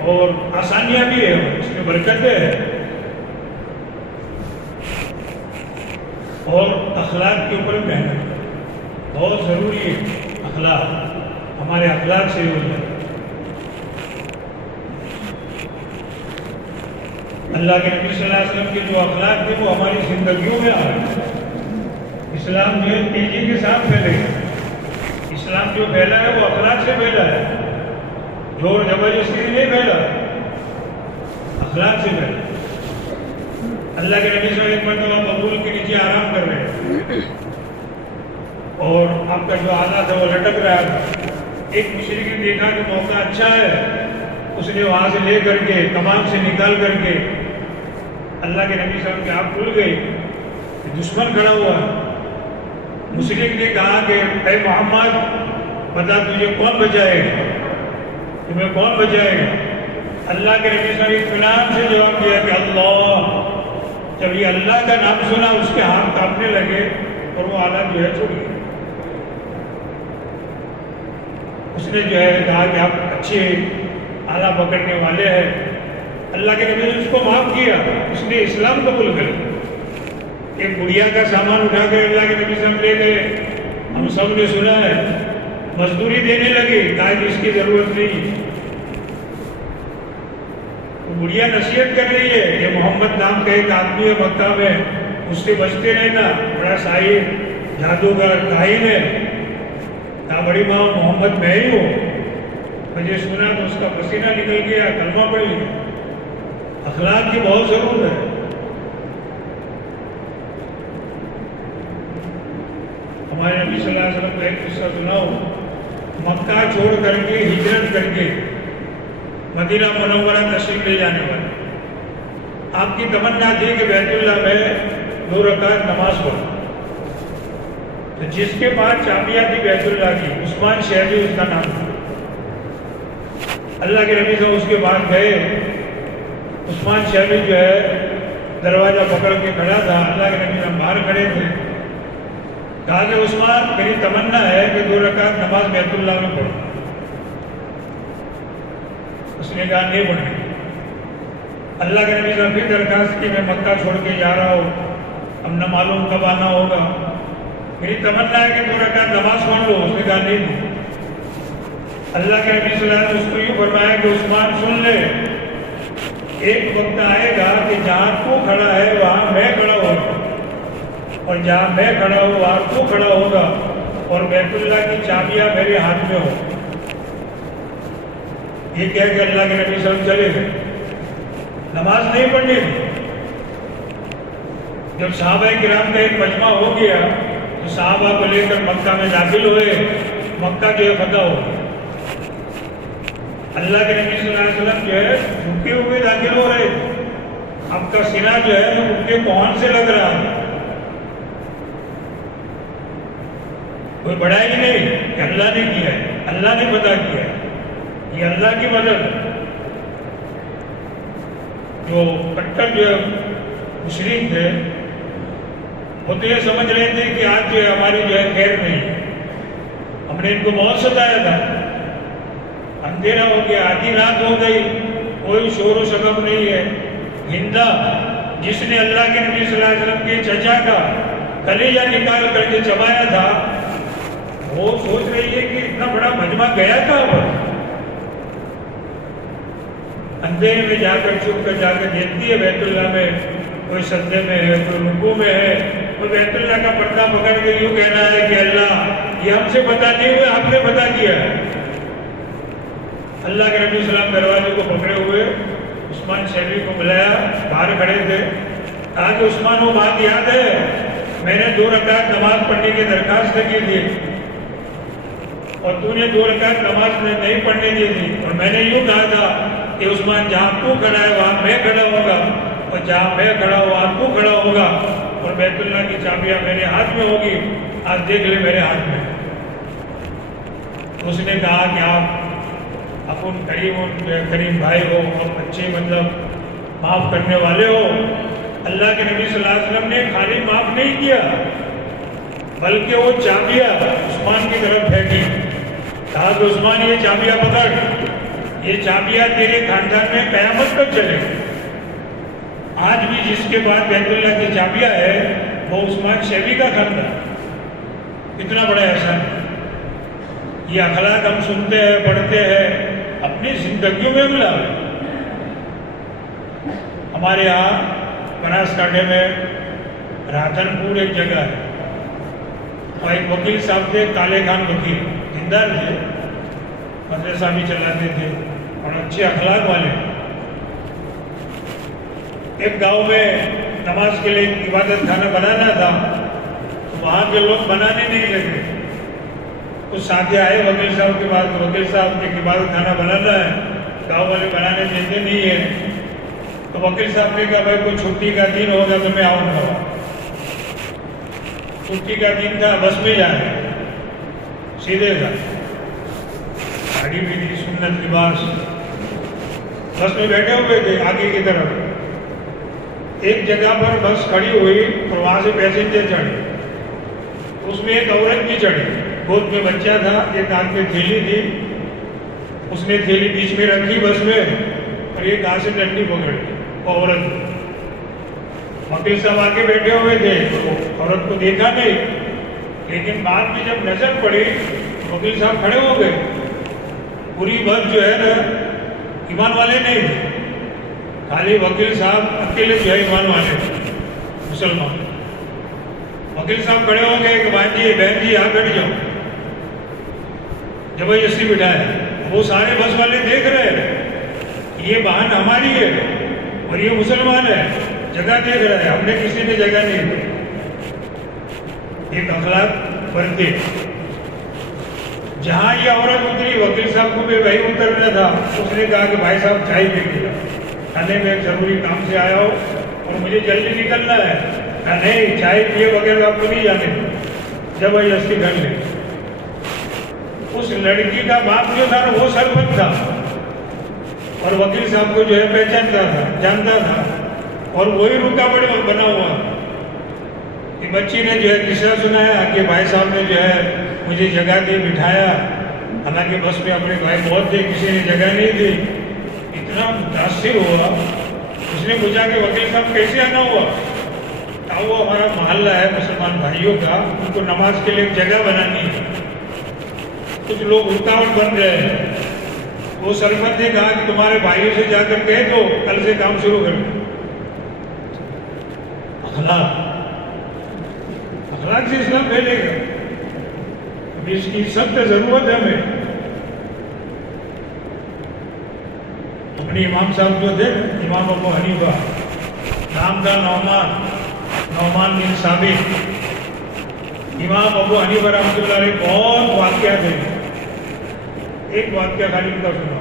اور آسانیاں بھی ہیں، اس میں برکتیں ہیں. اور اخلاق کے اوپر محنت بہت ضروری ہے. اخلاق ہمارے اخلاق سے ہو جائے. اللہ کے نبی صلی اللہ علیہ وسلم کے جو اخلاق تھے وہ ہماری زندگیوں میں آ رہے ہیں. اسلام جو ہے تیزی کے ساتھ پھیلے گا. اسلام جو پھیلا ہے وہ اخلاق سے پھیلا ہے، زور زبردستی نہیں پھیلا، اخلاق سے پھیلا. اللہ کے نبی صلی اللہ علیہ وسلم ایک مرتبہ ببول کے نیچے آرام کر رہے ہیں اور آپ کا جو آدھا تھا وہ لٹک رہا تھا. ایک مشرک نے دیکھا کہ موقع اچھا ہے، اس نے وہاں سے لے کر کے کمان سے نکال کر کے اللہ کے نبی صلی اللہ علیہ وسلم کی آنکھ کھل گئی. دشمن کھڑا ہوا. مشرک نے کہا کہ اے محمد بتا تجھے کون بچائے گا، تمہیں کون بچائے گا؟ اللہ کے نبی صلی اللہ علیہ وسلم اطمینان سے جواب دیا کہ اللہ. جب یہ اللہ کا نام سنا اس کے ہاتھ کانپنے لگے اور وہ آلہ جو ہے چھوڑ گیا. اس نے جو ہے کہا کہ آپ اچھے آلہ پکڑنے والے ہیں. اللہ کے نبی نے اس کو معاف کیا، اس نے اسلام قبول کر لیا. ایک گڑیا کا سامان اٹھا کر اللہ کے نبی صلی اللہ علیہ وسلم لے گئے. ہم سب نے سنا ہے، مزدوری دینے لگے، کہا کہ اس کی ضرورت نہیں. گڑیا نصیحت کر رہی ہے کہ محمد نام کا ایک آدمی ہے مکہ میں، اس سے بچتے رہنا، بڑا شاعر جادوگر کاہن ہے. کہا بڑی ماں محمد میں ہی ہوں. مجھے سنا تو اس کا پسینہ نکل گیا، کلمہ پڑھ لیا. اخلاق کی بہت ضرورت ہے. ہمارے نبی صلی اللہ علیہ وسلم کا ایک قصہ سناؤ. مکہ چھوڑ کر کے ہجرت کر کے مدینہ منورہ تشریف لے جانے والے. آپ کی تمنا تھی کہ بیت اللہ میں 2 رکعت نماز پڑھ. تو جس کے پاس چابیاں تھی بیت اللہ کی، عثمان شہری اس کا نام تھا. اللہ کے نبی صاحب اس کے بعد گئے. عثمان شہری جو ہے دروازہ پکڑ کے کھڑا تھا. اللہ کے نبی صاحب باہر کھڑے تھے. کہا کہ عثمان میری تمنا ہے کہ 2 رکعت نماز بیت اللہ میں پڑھو. اس نے کہا نہیں پڑھنی. اللہ کے نبی صاحب پھر درخواست کی، میں مکہ چھوڑ کے جا رہا ہوں، اب نہ معلوم کب آنا ہوگا، میری تمنا ہے کہ 2 رکعت نماز پڑھ لو. اس نے کہا نہیں. اللہ کے نبی صلی اللہ علیہ وسلم نے اس کو یہ فرمایا کہ عثمان سن لے، ایک وقت آئے گا کہ جہاں تو کھڑا ہے وہاں میں کھڑا ہوگا، اور جہاں میں کھڑا ہوں وہاں تو کھڑا ہوگا، اور بیت اللہ کی چابیاں میرے ہاتھ میں ہو. یہ کہہ کے اللہ کے نبی صلی اللہ علیہ وسلم چلے گئے. نماز نہیں پڑھنی تھی. جب صحابہ کرام کا ایک مجمع ہو گیا تو صحابہ کو لے کر مکہ میں داخل ہوئے. مکہ جو ہے فتح ہو گیا. اللہ کے نبی صلی اللہ علیہ وسلم جو ہے جھکے ہوئے داخل ہو رہے تھے. اب کا سینہ جو ہے ان کے کون سے لگ رہا ہے. کوئی بڑائی نہیں کہ اللہ نے کیا ہے، اللہ نے پتا کیا ہے. یہ اللہ کی مدد. جو کٹر جو مشرک تھے وہ تو یہ سمجھ رہے تھے کہ آج جو ہے ہماری جو ہے خیر نہیں، ہم نے ان کو بہت ستایا تھا. اندھیرا ہو گیا، آدھی رات ہو گئی، کوئی شور و شغب نہیں ہے. ہندا جس نے اللہ کے نبی صلی اللہ علیہ وسلم کے چچا کا کلیجہ نکال کر کے چبایا تھا، وہ سوچ رہی ہے کہ اتنا بڑا مجمع گیا کہاں پر. اندھیرے میں جا کر چھپ کر جا کر دیکھتی ہے بیت اللہ میں کوئی سجدے میں ہے، کوئی رکوع میں ہے. کوئی بیت اللہ کا پردہ پکڑ کے یوں کہنا ہے کہ اللہ یہ ہم سے پتا نہیں ہوا، آپ نے پتا کیا. اللہ کے نبی صلی اللہ علیہ وسلم دروازے کو پکڑے ہوئے عثمان شہری کو بلایا. باہر کھڑے تھے. کہا کہ عثمان وہ بات یاد ہے، میں نے 2 رکعت نماز پڑھنے کی درخواست کی تھی اور تو نے 2 رکعت نماز نہیں پڑھنے دی تھی، اور میں نے یوں کہا تھا کہ عثمان جہاں تو کھڑا ہے وہاں میں کھڑا ہوگا، اور جہاں میں کھڑا ہوں وہاں تو کھڑا ہوگا، اور بیت اللہ کی چابیاں میرے ہاتھ میں ہوگی. آج دیکھ لے میرے ہاتھ میں. اس نے کہا کہ آپ اپن کریم بھائی ہو، آپ اچھے مطلب معاف کرنے والے ہو. اللہ کے نبی صلی اللہ علیہ وسلم نے خالی معاف نہیں کیا بلکہ وہ چابیاں عثمان کی طرف پھینکی. کہا کہ عثمان یہ چابیاں پکڑ، یہ چابیاں تیرے خاندان میں قیامت تک چلے. آج بھی جس کے بعد بیت اللہ کی چابیاں ہے وہ عثمان شیبی کا خاندان. اتنا بڑا احسان. یہ اخلاق ہم سنتے ہیں، پڑھتے ہیں، اپنی زندگیوں میں ملا. ہمارے یہاں بناسکانٹھے میں راتن پور ایک جگہ ہے، اور ایک وکیل صاحب تھے کالے خان وکیل، دیندار تھے، مدرسہ بھی چلاتے تھے اور اچھے اخلاق والے. ایک گاؤں میں نماز کے لیے عبادت خانہ بنانا تھا، وہاں کے لوگ بنانے نہیں لگے. کچھ ساتھی آئے وکیل صاحب کے پاس، وکیل صاحب کے عبادت خانہ بنانا ہے، گاؤں والے بنانے دیتے نہیں ہیں. تو وکیل صاحب نے کہا بھائی کوئی چھٹی کا دن ہوگا تو میں آؤں گا. چھٹی کا دن تھا، بس میں جانا سیدھے تھا، گاڑی بھی تھی، سنت لباس، بس میں بیٹھے ہوئے تھے. آگے کی طرف ایک جگہ پر بس کھڑی ہوئی اور وہاں سے پیسنجر چڑھے. اس میں ایک عورت بھی چڑھی، گود میں بچہ تھا، ایک ہاتھ میں تھیلی تھی. اس نے تھیلی بیچ میں رکھی بس میں اور ایک ہاتھ سے ڈنڈی پکڑی. عورت وکیل صاحب آگے بیٹھے ہوئے تھے، عورت کو دیکھا نہیں، لیکن بعد میں جب نظر پڑی وکیل صاحب کھڑے ہو گئے. پوری بس جو ہے نا ایمان والے نہیں تھے، خالی وکیل صاحب اکیلے جو ہے ایمان والے مسلمان. وکیل صاحب کھڑے ہو گئے کہ بہن جی یہاں بیٹھ جاؤ. جب یہ اسی بٹھایا، وہ سارے بس والے دیکھ رہے ہیں یہ بہن ہماری ہے اور یہ مسلمان ہے، جگہ دیکھ رہے ہیں، ہم نے کسی نے جگہ نہیں دی. ایک اخلاق برتے. جہاں یہ عورت اتری وکیل صاحب کو بھی وہی اترنا تھا. اس نے کہا کہ بھائی صاحب چائے پی لیا، کھانے میں ایک ضروری کام سے آیا ہو اور مجھے جلدی نکلنا ہے. نہیں چائے پیے بغیر آپ کو نہیں جانے زبردستی کر لے. اس لڑکی کا باپ جو تھا وہ سرپنچ تھا اور وکیل صاحب کو جو ہے پہچانتا تھا, جانتا تھا, اور وہی رکاوٹ بنا ہوا کہ بچی نے جو ہے قصہ سنایا کہ بھائی صاحب نے جو ہے مجھے جگہ دی, بٹھایا, حالانکہ بس میں اپنے بھائی بہت تھے, کسی نے جگہ نہیں دی. اتنا متاثر ہوا, اس نے پوچھا کہ وکیل صاحب کیسے آنا ہوا؟ وہ ہمارا محلہ ہے مسلمان بھائیوں کا, ان کو نماز کے لیے جگہ بنانی ہے, کچھ لوگ رکاوٹ بن رہے ہیں. وہ سرپنچ نے کہا کہ تمہارے بھائیوں سے جا کر کہہ دو کل سے کام شروع کر دو. اخلاق سے اسلام پھیلے گا. اس کی سخت ضرورت ہے ہمیں. اپنے امام صاحب جو تھے امام ابو حنیفہ, نام تھا نعمان بن ثابت. امام ابو حنیفہ رحمۃ اللہ علیہ بہت واقعات ہیں. ایک واقعہ خالی کا سنا.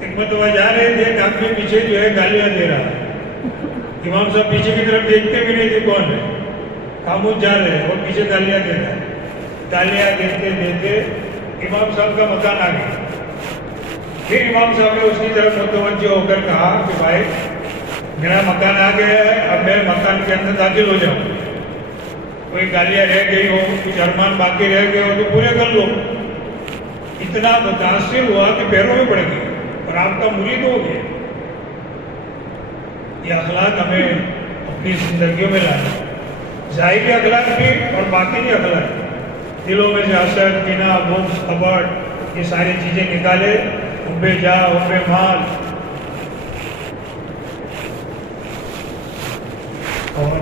ایک مرتبہ جا رہے تھے, ایک آدمی پیچھے جو ہے گالیاں دے رہا. امام صاحب پیچھے کی طرف دیکھتے بھی نہیں تھے کون ہے, خاموش جا رہے ہیں اور پیچھے گالیاں دے رہا. گالیاں دیتے دیتے امام صاحب کا مکان آ گیا. پھر امام صاحب نے اس کی طرف متوجہ ہو کر کہا کہ بھائی میرا مکان آ گیا ہے, اب میں مکان کے اندر داخل ہو جاؤں. کوئی گالیاں رہ گئی ہو, کچھ ارمان باقی رہ گئے ہو تو پورے کر لو. اتنا متاثر ہوا کہ پیروں میں پڑ گئی اور آپ کا مرید ہو گیا. یہ اخلاق ہمیں اپنی زندگیوں میں لانا, ظاہری اخلاق بھی اور باطنی اخلاق. دلوں میں سے حسد, کینہ, بغض, کپٹ, یہ ساری چیزیں نکالے. حب جاہ, حب مال, اور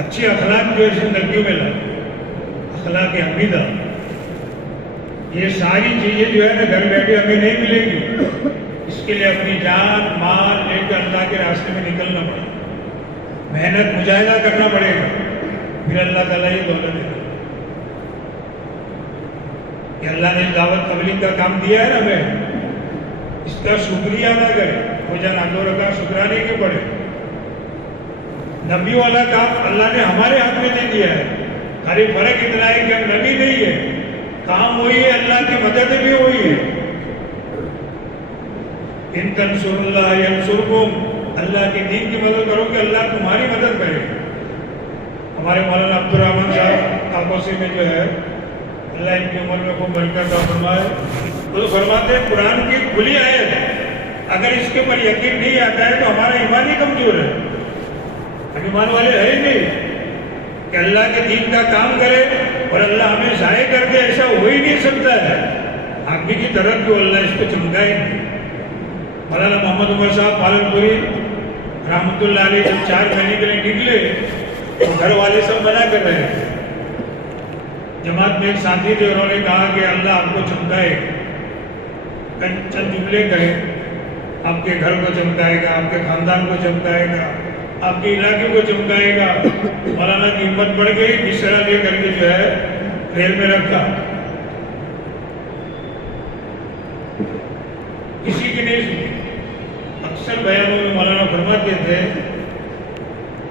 اچھی اخلاق جو ہے زندگیوں میں لائے, اخلاق حمیدہ. یہ ساری چیزیں جو ہے نا گھر بیٹھے ہمیں نہیں ملے گی. اس کے لیے اپنی جان مال لے کر اللہ کے راستے میں نکلنا پڑے گا, محنت مجاہدہ کرنا پڑے گا, پھر اللہ تعالیٰ یہ دولت دے گا. کہ اللہ نے دعوت تبلیغ کا کام دیا ہے نا ہمیں, اس کا شکریہ ادا کرے. وہ جان آگے رکھا شکرانے کے پڑے. نبی والا کام اللہ نے ہمارے ہاتھ میں دے دیا ہے. خالی فرق اتنا ہے کہ ہم نبی نہیں ہے, کام وہی ہے, اللہ کی مدد بھی وہی ہے. ان تنصروا اللہ ینصرکم, اللہ کے دین کی مدد کرو کہ اللہ تمہاری مدد کرے. ہمارے مولانا عبدالرحمن صاحب کاکوسی میں جو ہے, اللہ ان کی عمر میں خوب برکت کا فرمائے, وہ فرماتے ہیں قرآن کی کھلی آیت ہے, اگر اس کے اوپر یقین نہیں آتا ہے تو ہمارا ایمان ہی کمزور ہے. ایمان والے ہے ہی نہیں کہ اللہ کے دین کا کام کرے اور اللہ ہمیں ضائع کر دے, ایسا ہو ہی نہیں سکتا ہے. آگے کی طرف جو اللہ اس کو چمکائے. مولانا محمد عمر صاحب پالن پوری رحمۃ اللہ علیہ جب 4 مہینے کے لیے نکلے تو گھر والے سب منع کر رہے ہیں. جماعت میں ایک ساتھی تھے, انہوں نے کہا کہ اللہ آپ کو چمکائے, چند جملے کہے, آپ کے گھر کو چمکائے گا, آپ کے خاندان کو چمکائے گا, آپ کے علاقے کو چمکائے گا. مولانا کی ہمت بڑھ گئی, بسترا لے کر کے جو ہے ریل میں رکھا. کسی کی نہیں سنی. اکثر بیانوں میں مولانا فرماتے تھے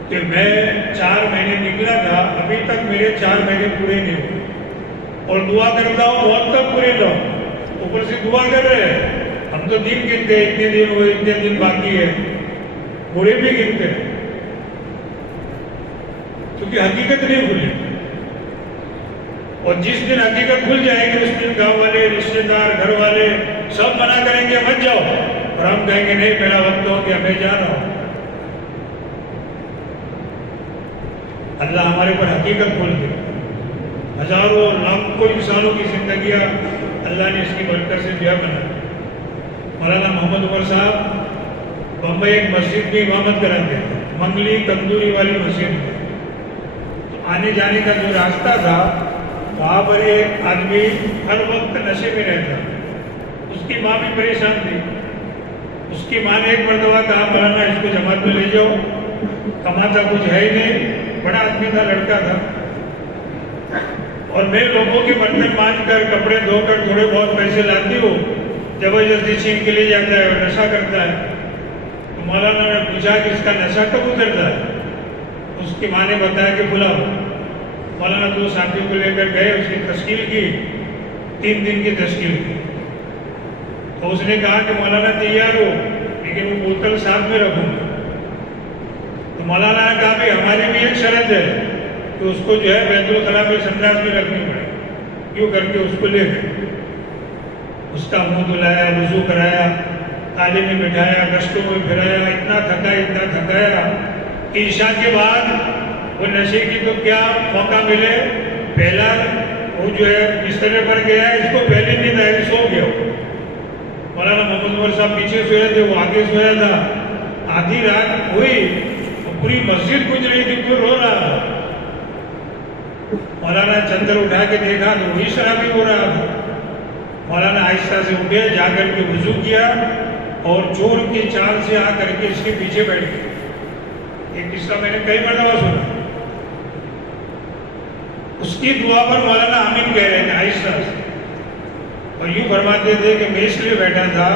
کہ میں 4 مہینے نکلا تھا, ابھی تک میرے 4 مہینے پورے نہیں ہوئے, اور دعا کرتا ہوں وقت تک پورے نہ ہو. اوپر سے دعا کر رہے ہیں, ہم تو دن گنتے ہیں, اتنے دن ہوئے, اتنے دن باقی ہے, پورے بھی گنتے ہیں, کیونکہ حقیقت نہیں کھلی. اور جس دن حقیقت کھل جائے گی اس دن گاؤں والے, رشتے دار, گھر والے سب منع کریں گے مت جاؤ, اور ہم کہیں گے نہیں میرا وقت ہو گیا, میں جا رہا ہوں. اللہ ہمارے پر حقیقت کھول دے. ہزاروں لاکھوں انسانوں کی زندگیاں اللہ نے اس کی برکت سے دیا بنا. مولانا محمد عمر صاحب بمبئی ایک مسجد کی امامت کراتے تھے, منگلی تندوری والی مسجد میں. آنے جانے کا جو راستہ تھا وہاں پر ایک آدمی ہر وقت نشے میں رہتا. اس کی ماں بھی پریشان تھی. اس کی ماں نے ایک مرتبہ کہا مولانا اس کو جماعت میں لے جاؤ, کماتا کچھ ہے ہی نہیں, بڑا آدمی تھا, لڑکا تھا, اور میں لوگوں کے برتن مانج کر کپڑے دھو کر تھوڑے بہت پیسے لاتی ہوں, زبردستی چھین کے لے جاتا ہے اور نشہ کرتا ہے. تو مولانا نے پوچھا کہ اس کا نشہ کب اترتا ہے؟ اس کی ماں نے بتایا کہ بلاؤ. مولانا 2 ساتھیوں کو لے کر گئے, اس کی تشکیل کی, 3 دن کی تشکیل کی. تو اس نے کہا کہ مولانا تیار ہو, لیکن وہ بوتل ساتھ میں رکھوں گا. تو مولانا نے کہا کہ ہماری بھی ایک شرط ہے کہ اس کو جو ہے بیت الخلاء میں سنداز میں رکھنی پڑے. کیوں کر کے اس کو لے گئے, اس کا منہ دھلایا, وضو کرایا, تالی میں بٹھایا, گشتوں میں پھرایا, اتنا تھکایا کہ عشاء کے بعد وہ نشے کی تو کیا موقع ملے, پہلا وہ جو ہے بسترے پر گیا, اس کو پہلے نیند آئی, سو گیا. مولانا محمد عمر صاحب پیچھے سوئے تھے, وہ آگے سویا تھا. آدھی رات ہوئی, پوری مسجد گونج رہی تھی, کوئی رو رہا تھا. مولانا چندر اٹھا کے دیکھا تو وہی شرابی ہو رہا تھا. مولانا آہستہ سے اٹھے, جا کر کے وضو کیا اور چور کی چال سے آ کر کے اس کے پیچھے بیٹھ گئے. ایک قصہ میں نے کئی مرتبہ سنا. اس کی دعا پر مولانا آمین کہہ رہے تھے آہستہ سے, اور یوں فرماتے تھے کہ میں اس لیے بیٹھا تھا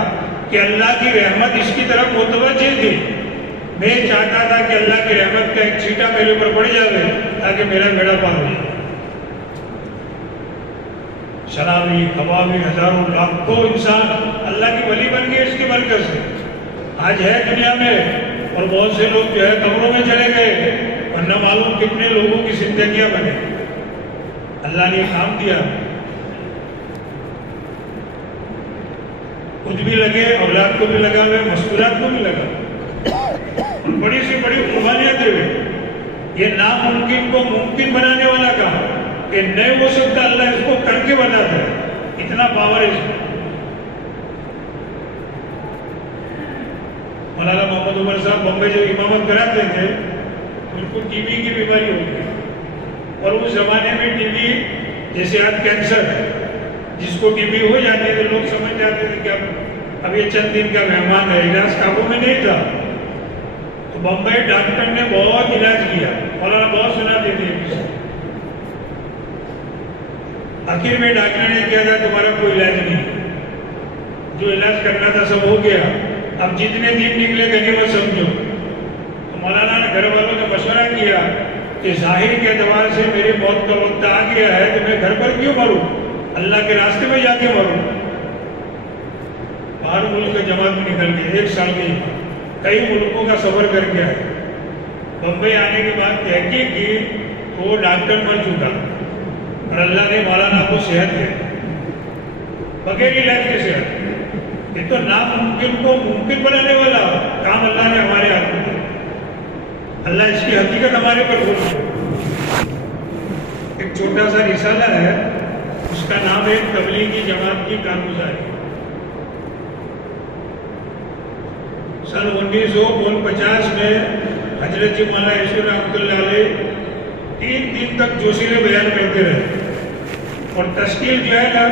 کہ اللہ کی رحمت اس کی طرف متوجہ تھی. میں چاہتا تھا کہ اللہ کی رحمت کا ایک چھینٹا میرے اوپر پڑ جائے تاکہ میرا بیڑا پار ہو جائے. شرابی, کبابی, ہزاروں لاکھوں انسان اللہ کی ولی بن گئے اس کی برکت سے. آج ہے دنیا میں, اور بہت سے لوگ جو ہے قبروں میں چلے گئے, اور نہ معلوم کتنے لوگوں کی زندگیاں بنے. اللہ نے کام دیا, خود بھی لگے, اولاد کو بھی لگا ہوئے, مسکولات کو بھی لگا, اور بڑی سے بڑی قربانیاں دے ہوئے. یہ ناممکن کو ممکن بنانے والا کام کہ نہیں ہو سکتا, اللہ اس کو کر کے بناتا ہے. اتنا پاور ہے اس میں. مولانا محمد عمر صاحب بمبئی جو امامت کراتے تھے, ان کو ٹی بی کی بیماری ہو گئی. اور اس زمانے میں ٹی بی جیسے آج کینسر ہے, جس کو ٹی بی ہو جاتی ہے تو لوگ سمجھ جاتے تھے کہ اب یہ چند دن کا مہمان ہے, علاج قابو میں نہیں تھا. تو بمبئی ڈاکٹر نے بہت علاج کیا, مولانا بہت سناتے تھے. آخر میں ڈاکٹر نے کیا تھا تمہارا کوئی علاج نہیں, جو علاج کرنا تھا سب ہو گیا, اب جتنے دن نکلے غنیمت سمجھو. تو مولانا نے گھر والوں نے مشورہ کیا کہ ظاہر کے اعتبار سے میری موت کا وقت آ گیا ہے تو میں گھر پر کیوں مروں, اللہ کے راستے میں جا کے مروں. باہر ملک کا جماعت میں نکل گئے, 1 سال کے کئی ملکوں کا سفر کر کے آئے. بمبئی آنے کے بعد تحقیق کی تو وہ ڈاکٹر مر چکا, اور اللہ نے مولانا کو صحت دی بغیر علاج کے صحت. یہ تو ناممکن کو ممکن بنانے والا کام اللہ نے ہمارے ہاتھ میں دیا. اللہ اس کی حقیقت ہمارے پر بول. ایک چھوٹا سا رسالہ ہے, اس کا نام ہے تبلیغی جماعت کی کارگزاری. سن 1949 میں حضرت جی مولانا عیسی رحمۃ اللہ علیہ 3 دن تک جوشیلے بیان کرتے رہے. اور تشکیل جو ہے نا,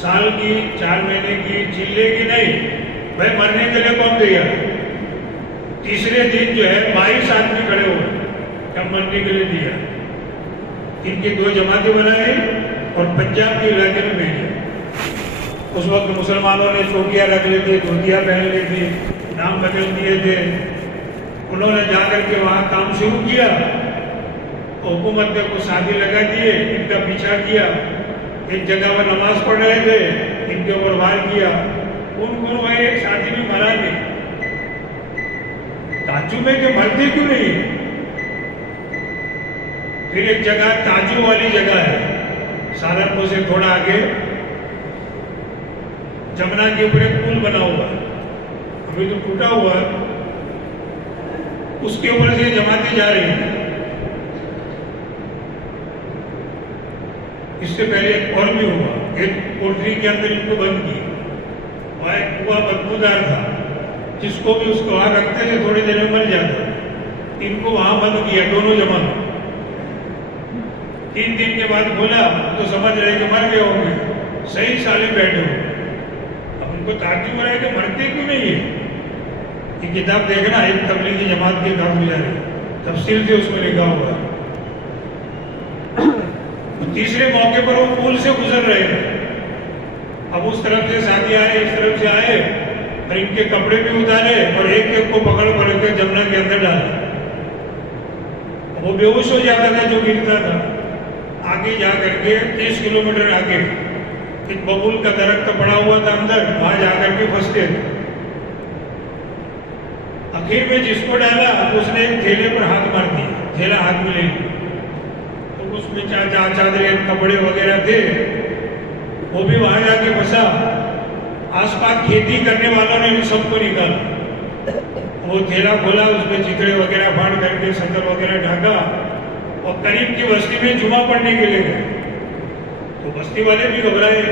سال کی, 4 مہینے کی, چلے کی نہیں, بھائی مرنے کے لیے کون گیا. تیسرے دن جو ہے 22 آدمی کھڑے ہوئے, کب مرنے کے لیے دیا. ان کی 2 جماعتیں بنائی اور پنجاب کے علاقے میں بھیجے. اس وقت مسلمانوں نے چوکیاں رکھ لی تھی, دھوتیاں پہن لی تھی, نام بدل دیے تھے. انہوں نے جا کر کے وہاں کام شروع کیا. حکومت نے کچھ ساتھی لگا دیے, ان کا پیچھا کیا. ایک جگہ پر نماز پڑھ رہے تھے, ان کے اوپر وار کیا. ان کو وہی ایک ساتھی بھی مرا نہیں. تعجب ہے کہ مرتے کیوں نہیں. پھر ایک جگہ تاجو والی جگہ ہے, سہارنپور سے تھوڑا آگے, جمنا کے اوپر ایک پل بنا ہوا ہے, ابھی تو ٹوٹا ہوا ہے. اس کے اوپر سے جماعتیں جا رہی ہیں. اس سے پہلے ایک اور بھی ہوا, ایک پولٹری کے اندر ان کو بند کی. وہاں ایک کنواں بدبودار تھا, جس کو بھی اس کو وہاں رکھتے تھے تھوڑی دیر میں مر جاتا. ان کو وہاں بند کیا, دونوں جمع. 3 دن کے بعد کھولا تو سمجھ رہے کہ مر گئے ہوں گے, صحیح سالے بیٹھے ہو. اب ان کو تعجب ہو رہا ہے کہ مرتے کیوں نہیں ہے. یہ کتاب دیکھنا, ایک تبلیغی جماعت کے کارگزاری, تفصیل سے اس میں لکھا ہوا. تیسرے موقع پر وہ پل سے گزر رہے تھے. اب اس طرف سے ساتھی آئے, اس طرف سے آئے, اور ان کے کپڑے بھی اتارے اور ایک ایک کو پکڑ پکڑ کے جمنا کے اندر ڈالے. وہ بیہوش ہو جاتا تھا جو گرتا تھا. آگے جا کر کے 30 کلومیٹر آگے ایک ببول کا درخت پڑا ہوا تھا اندر, وہاں جا کر کے پھنستے تھے. آخر میں جس کو ڈالا اس نے ایک تھیلے پر ہاتھ مار دیا, تھیلا ہاتھ میں لے لیا. تو اس میں چادریں کپڑے وغیرہ تھے, وہ بھی وہاں جا کے پھنسا. آس پاس کھیتی کرنے والوں نے بھی سب کو نکالا. وہ تھیلا کھولا, اس میں چکڑے وغیرہ پھاڑ کر کے شکر وغیرہ ڈھاکا اور قریب کی بستی میں جمعہ پڑھنے کے لیے گئے. تو بستی والے بھی گھبرائے.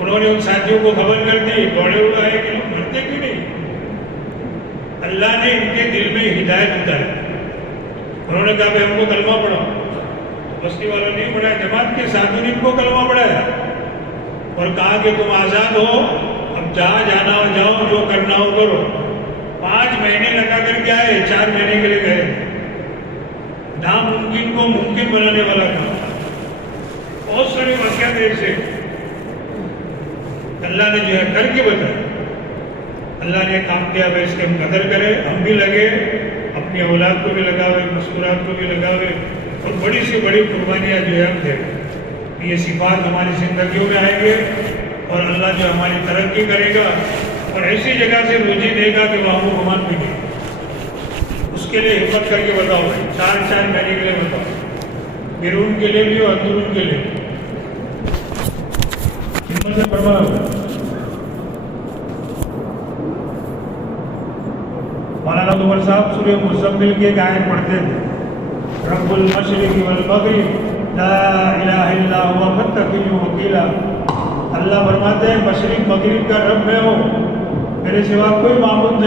انہوں نے ان ساتھیوں کو خبر کر دی, دوڑے اڑائے کہ لوگ مرتے کیوں نہیں. اللہ نے ان کے دل میں ہدایت اتاری. انہوں نے کہا کہ ہم کو کلمہ پڑھاؤ. بستی والوں نے پڑھایا, جماعت کے ساتھیوں نے ان کو کلمہ پڑھایا اور کہا کہ تم آزاد ہو, اب جہاں جانا ہو جاؤ, جو کرنا ہو کرو. 5 مہینے لگا کر کے آئے, 4 مہینے کے لیے گئے. ناممکن کو ممکن بنانے والا کام. بہت سارے واقعات ایسے اللہ نے جو ہے کر کے بتایا. اللہ نے کام کیا, اس کے ہم قدر کریں. ہم بھی لگے, اپنی اولاد کو بھی لگاوے, مسکرات کو بھی لگاوے, اور بڑی سے بڑی قربانیاں جو ہے ہم دیں. یہ صفات ہماری زندگیوں میں آئیں گے اور اللہ جو ہماری ترقی کرے گا اور ایسی جگہ سے روزی دے گا کہ وہاں وہ گمان بھی نہیں. اس کے لیے ہمت کر کے بتاؤ بھائی, 4 مہینے کے لیے بتاؤ, بیرون کے لیے بھی اور اندرون کے لیے. ہمت سے فرماؤ. مولانا عمر صاحب سورہ مزمل کے ایک آیت پڑھتے تھے, رب المشرق والمغرب لا الہ الا هو فاتخذہ وکیلا. اللہ فرماتے ہیں مشرق مغرب کا رب میں ہوں, میرے سوا کوئی معبود نہیں.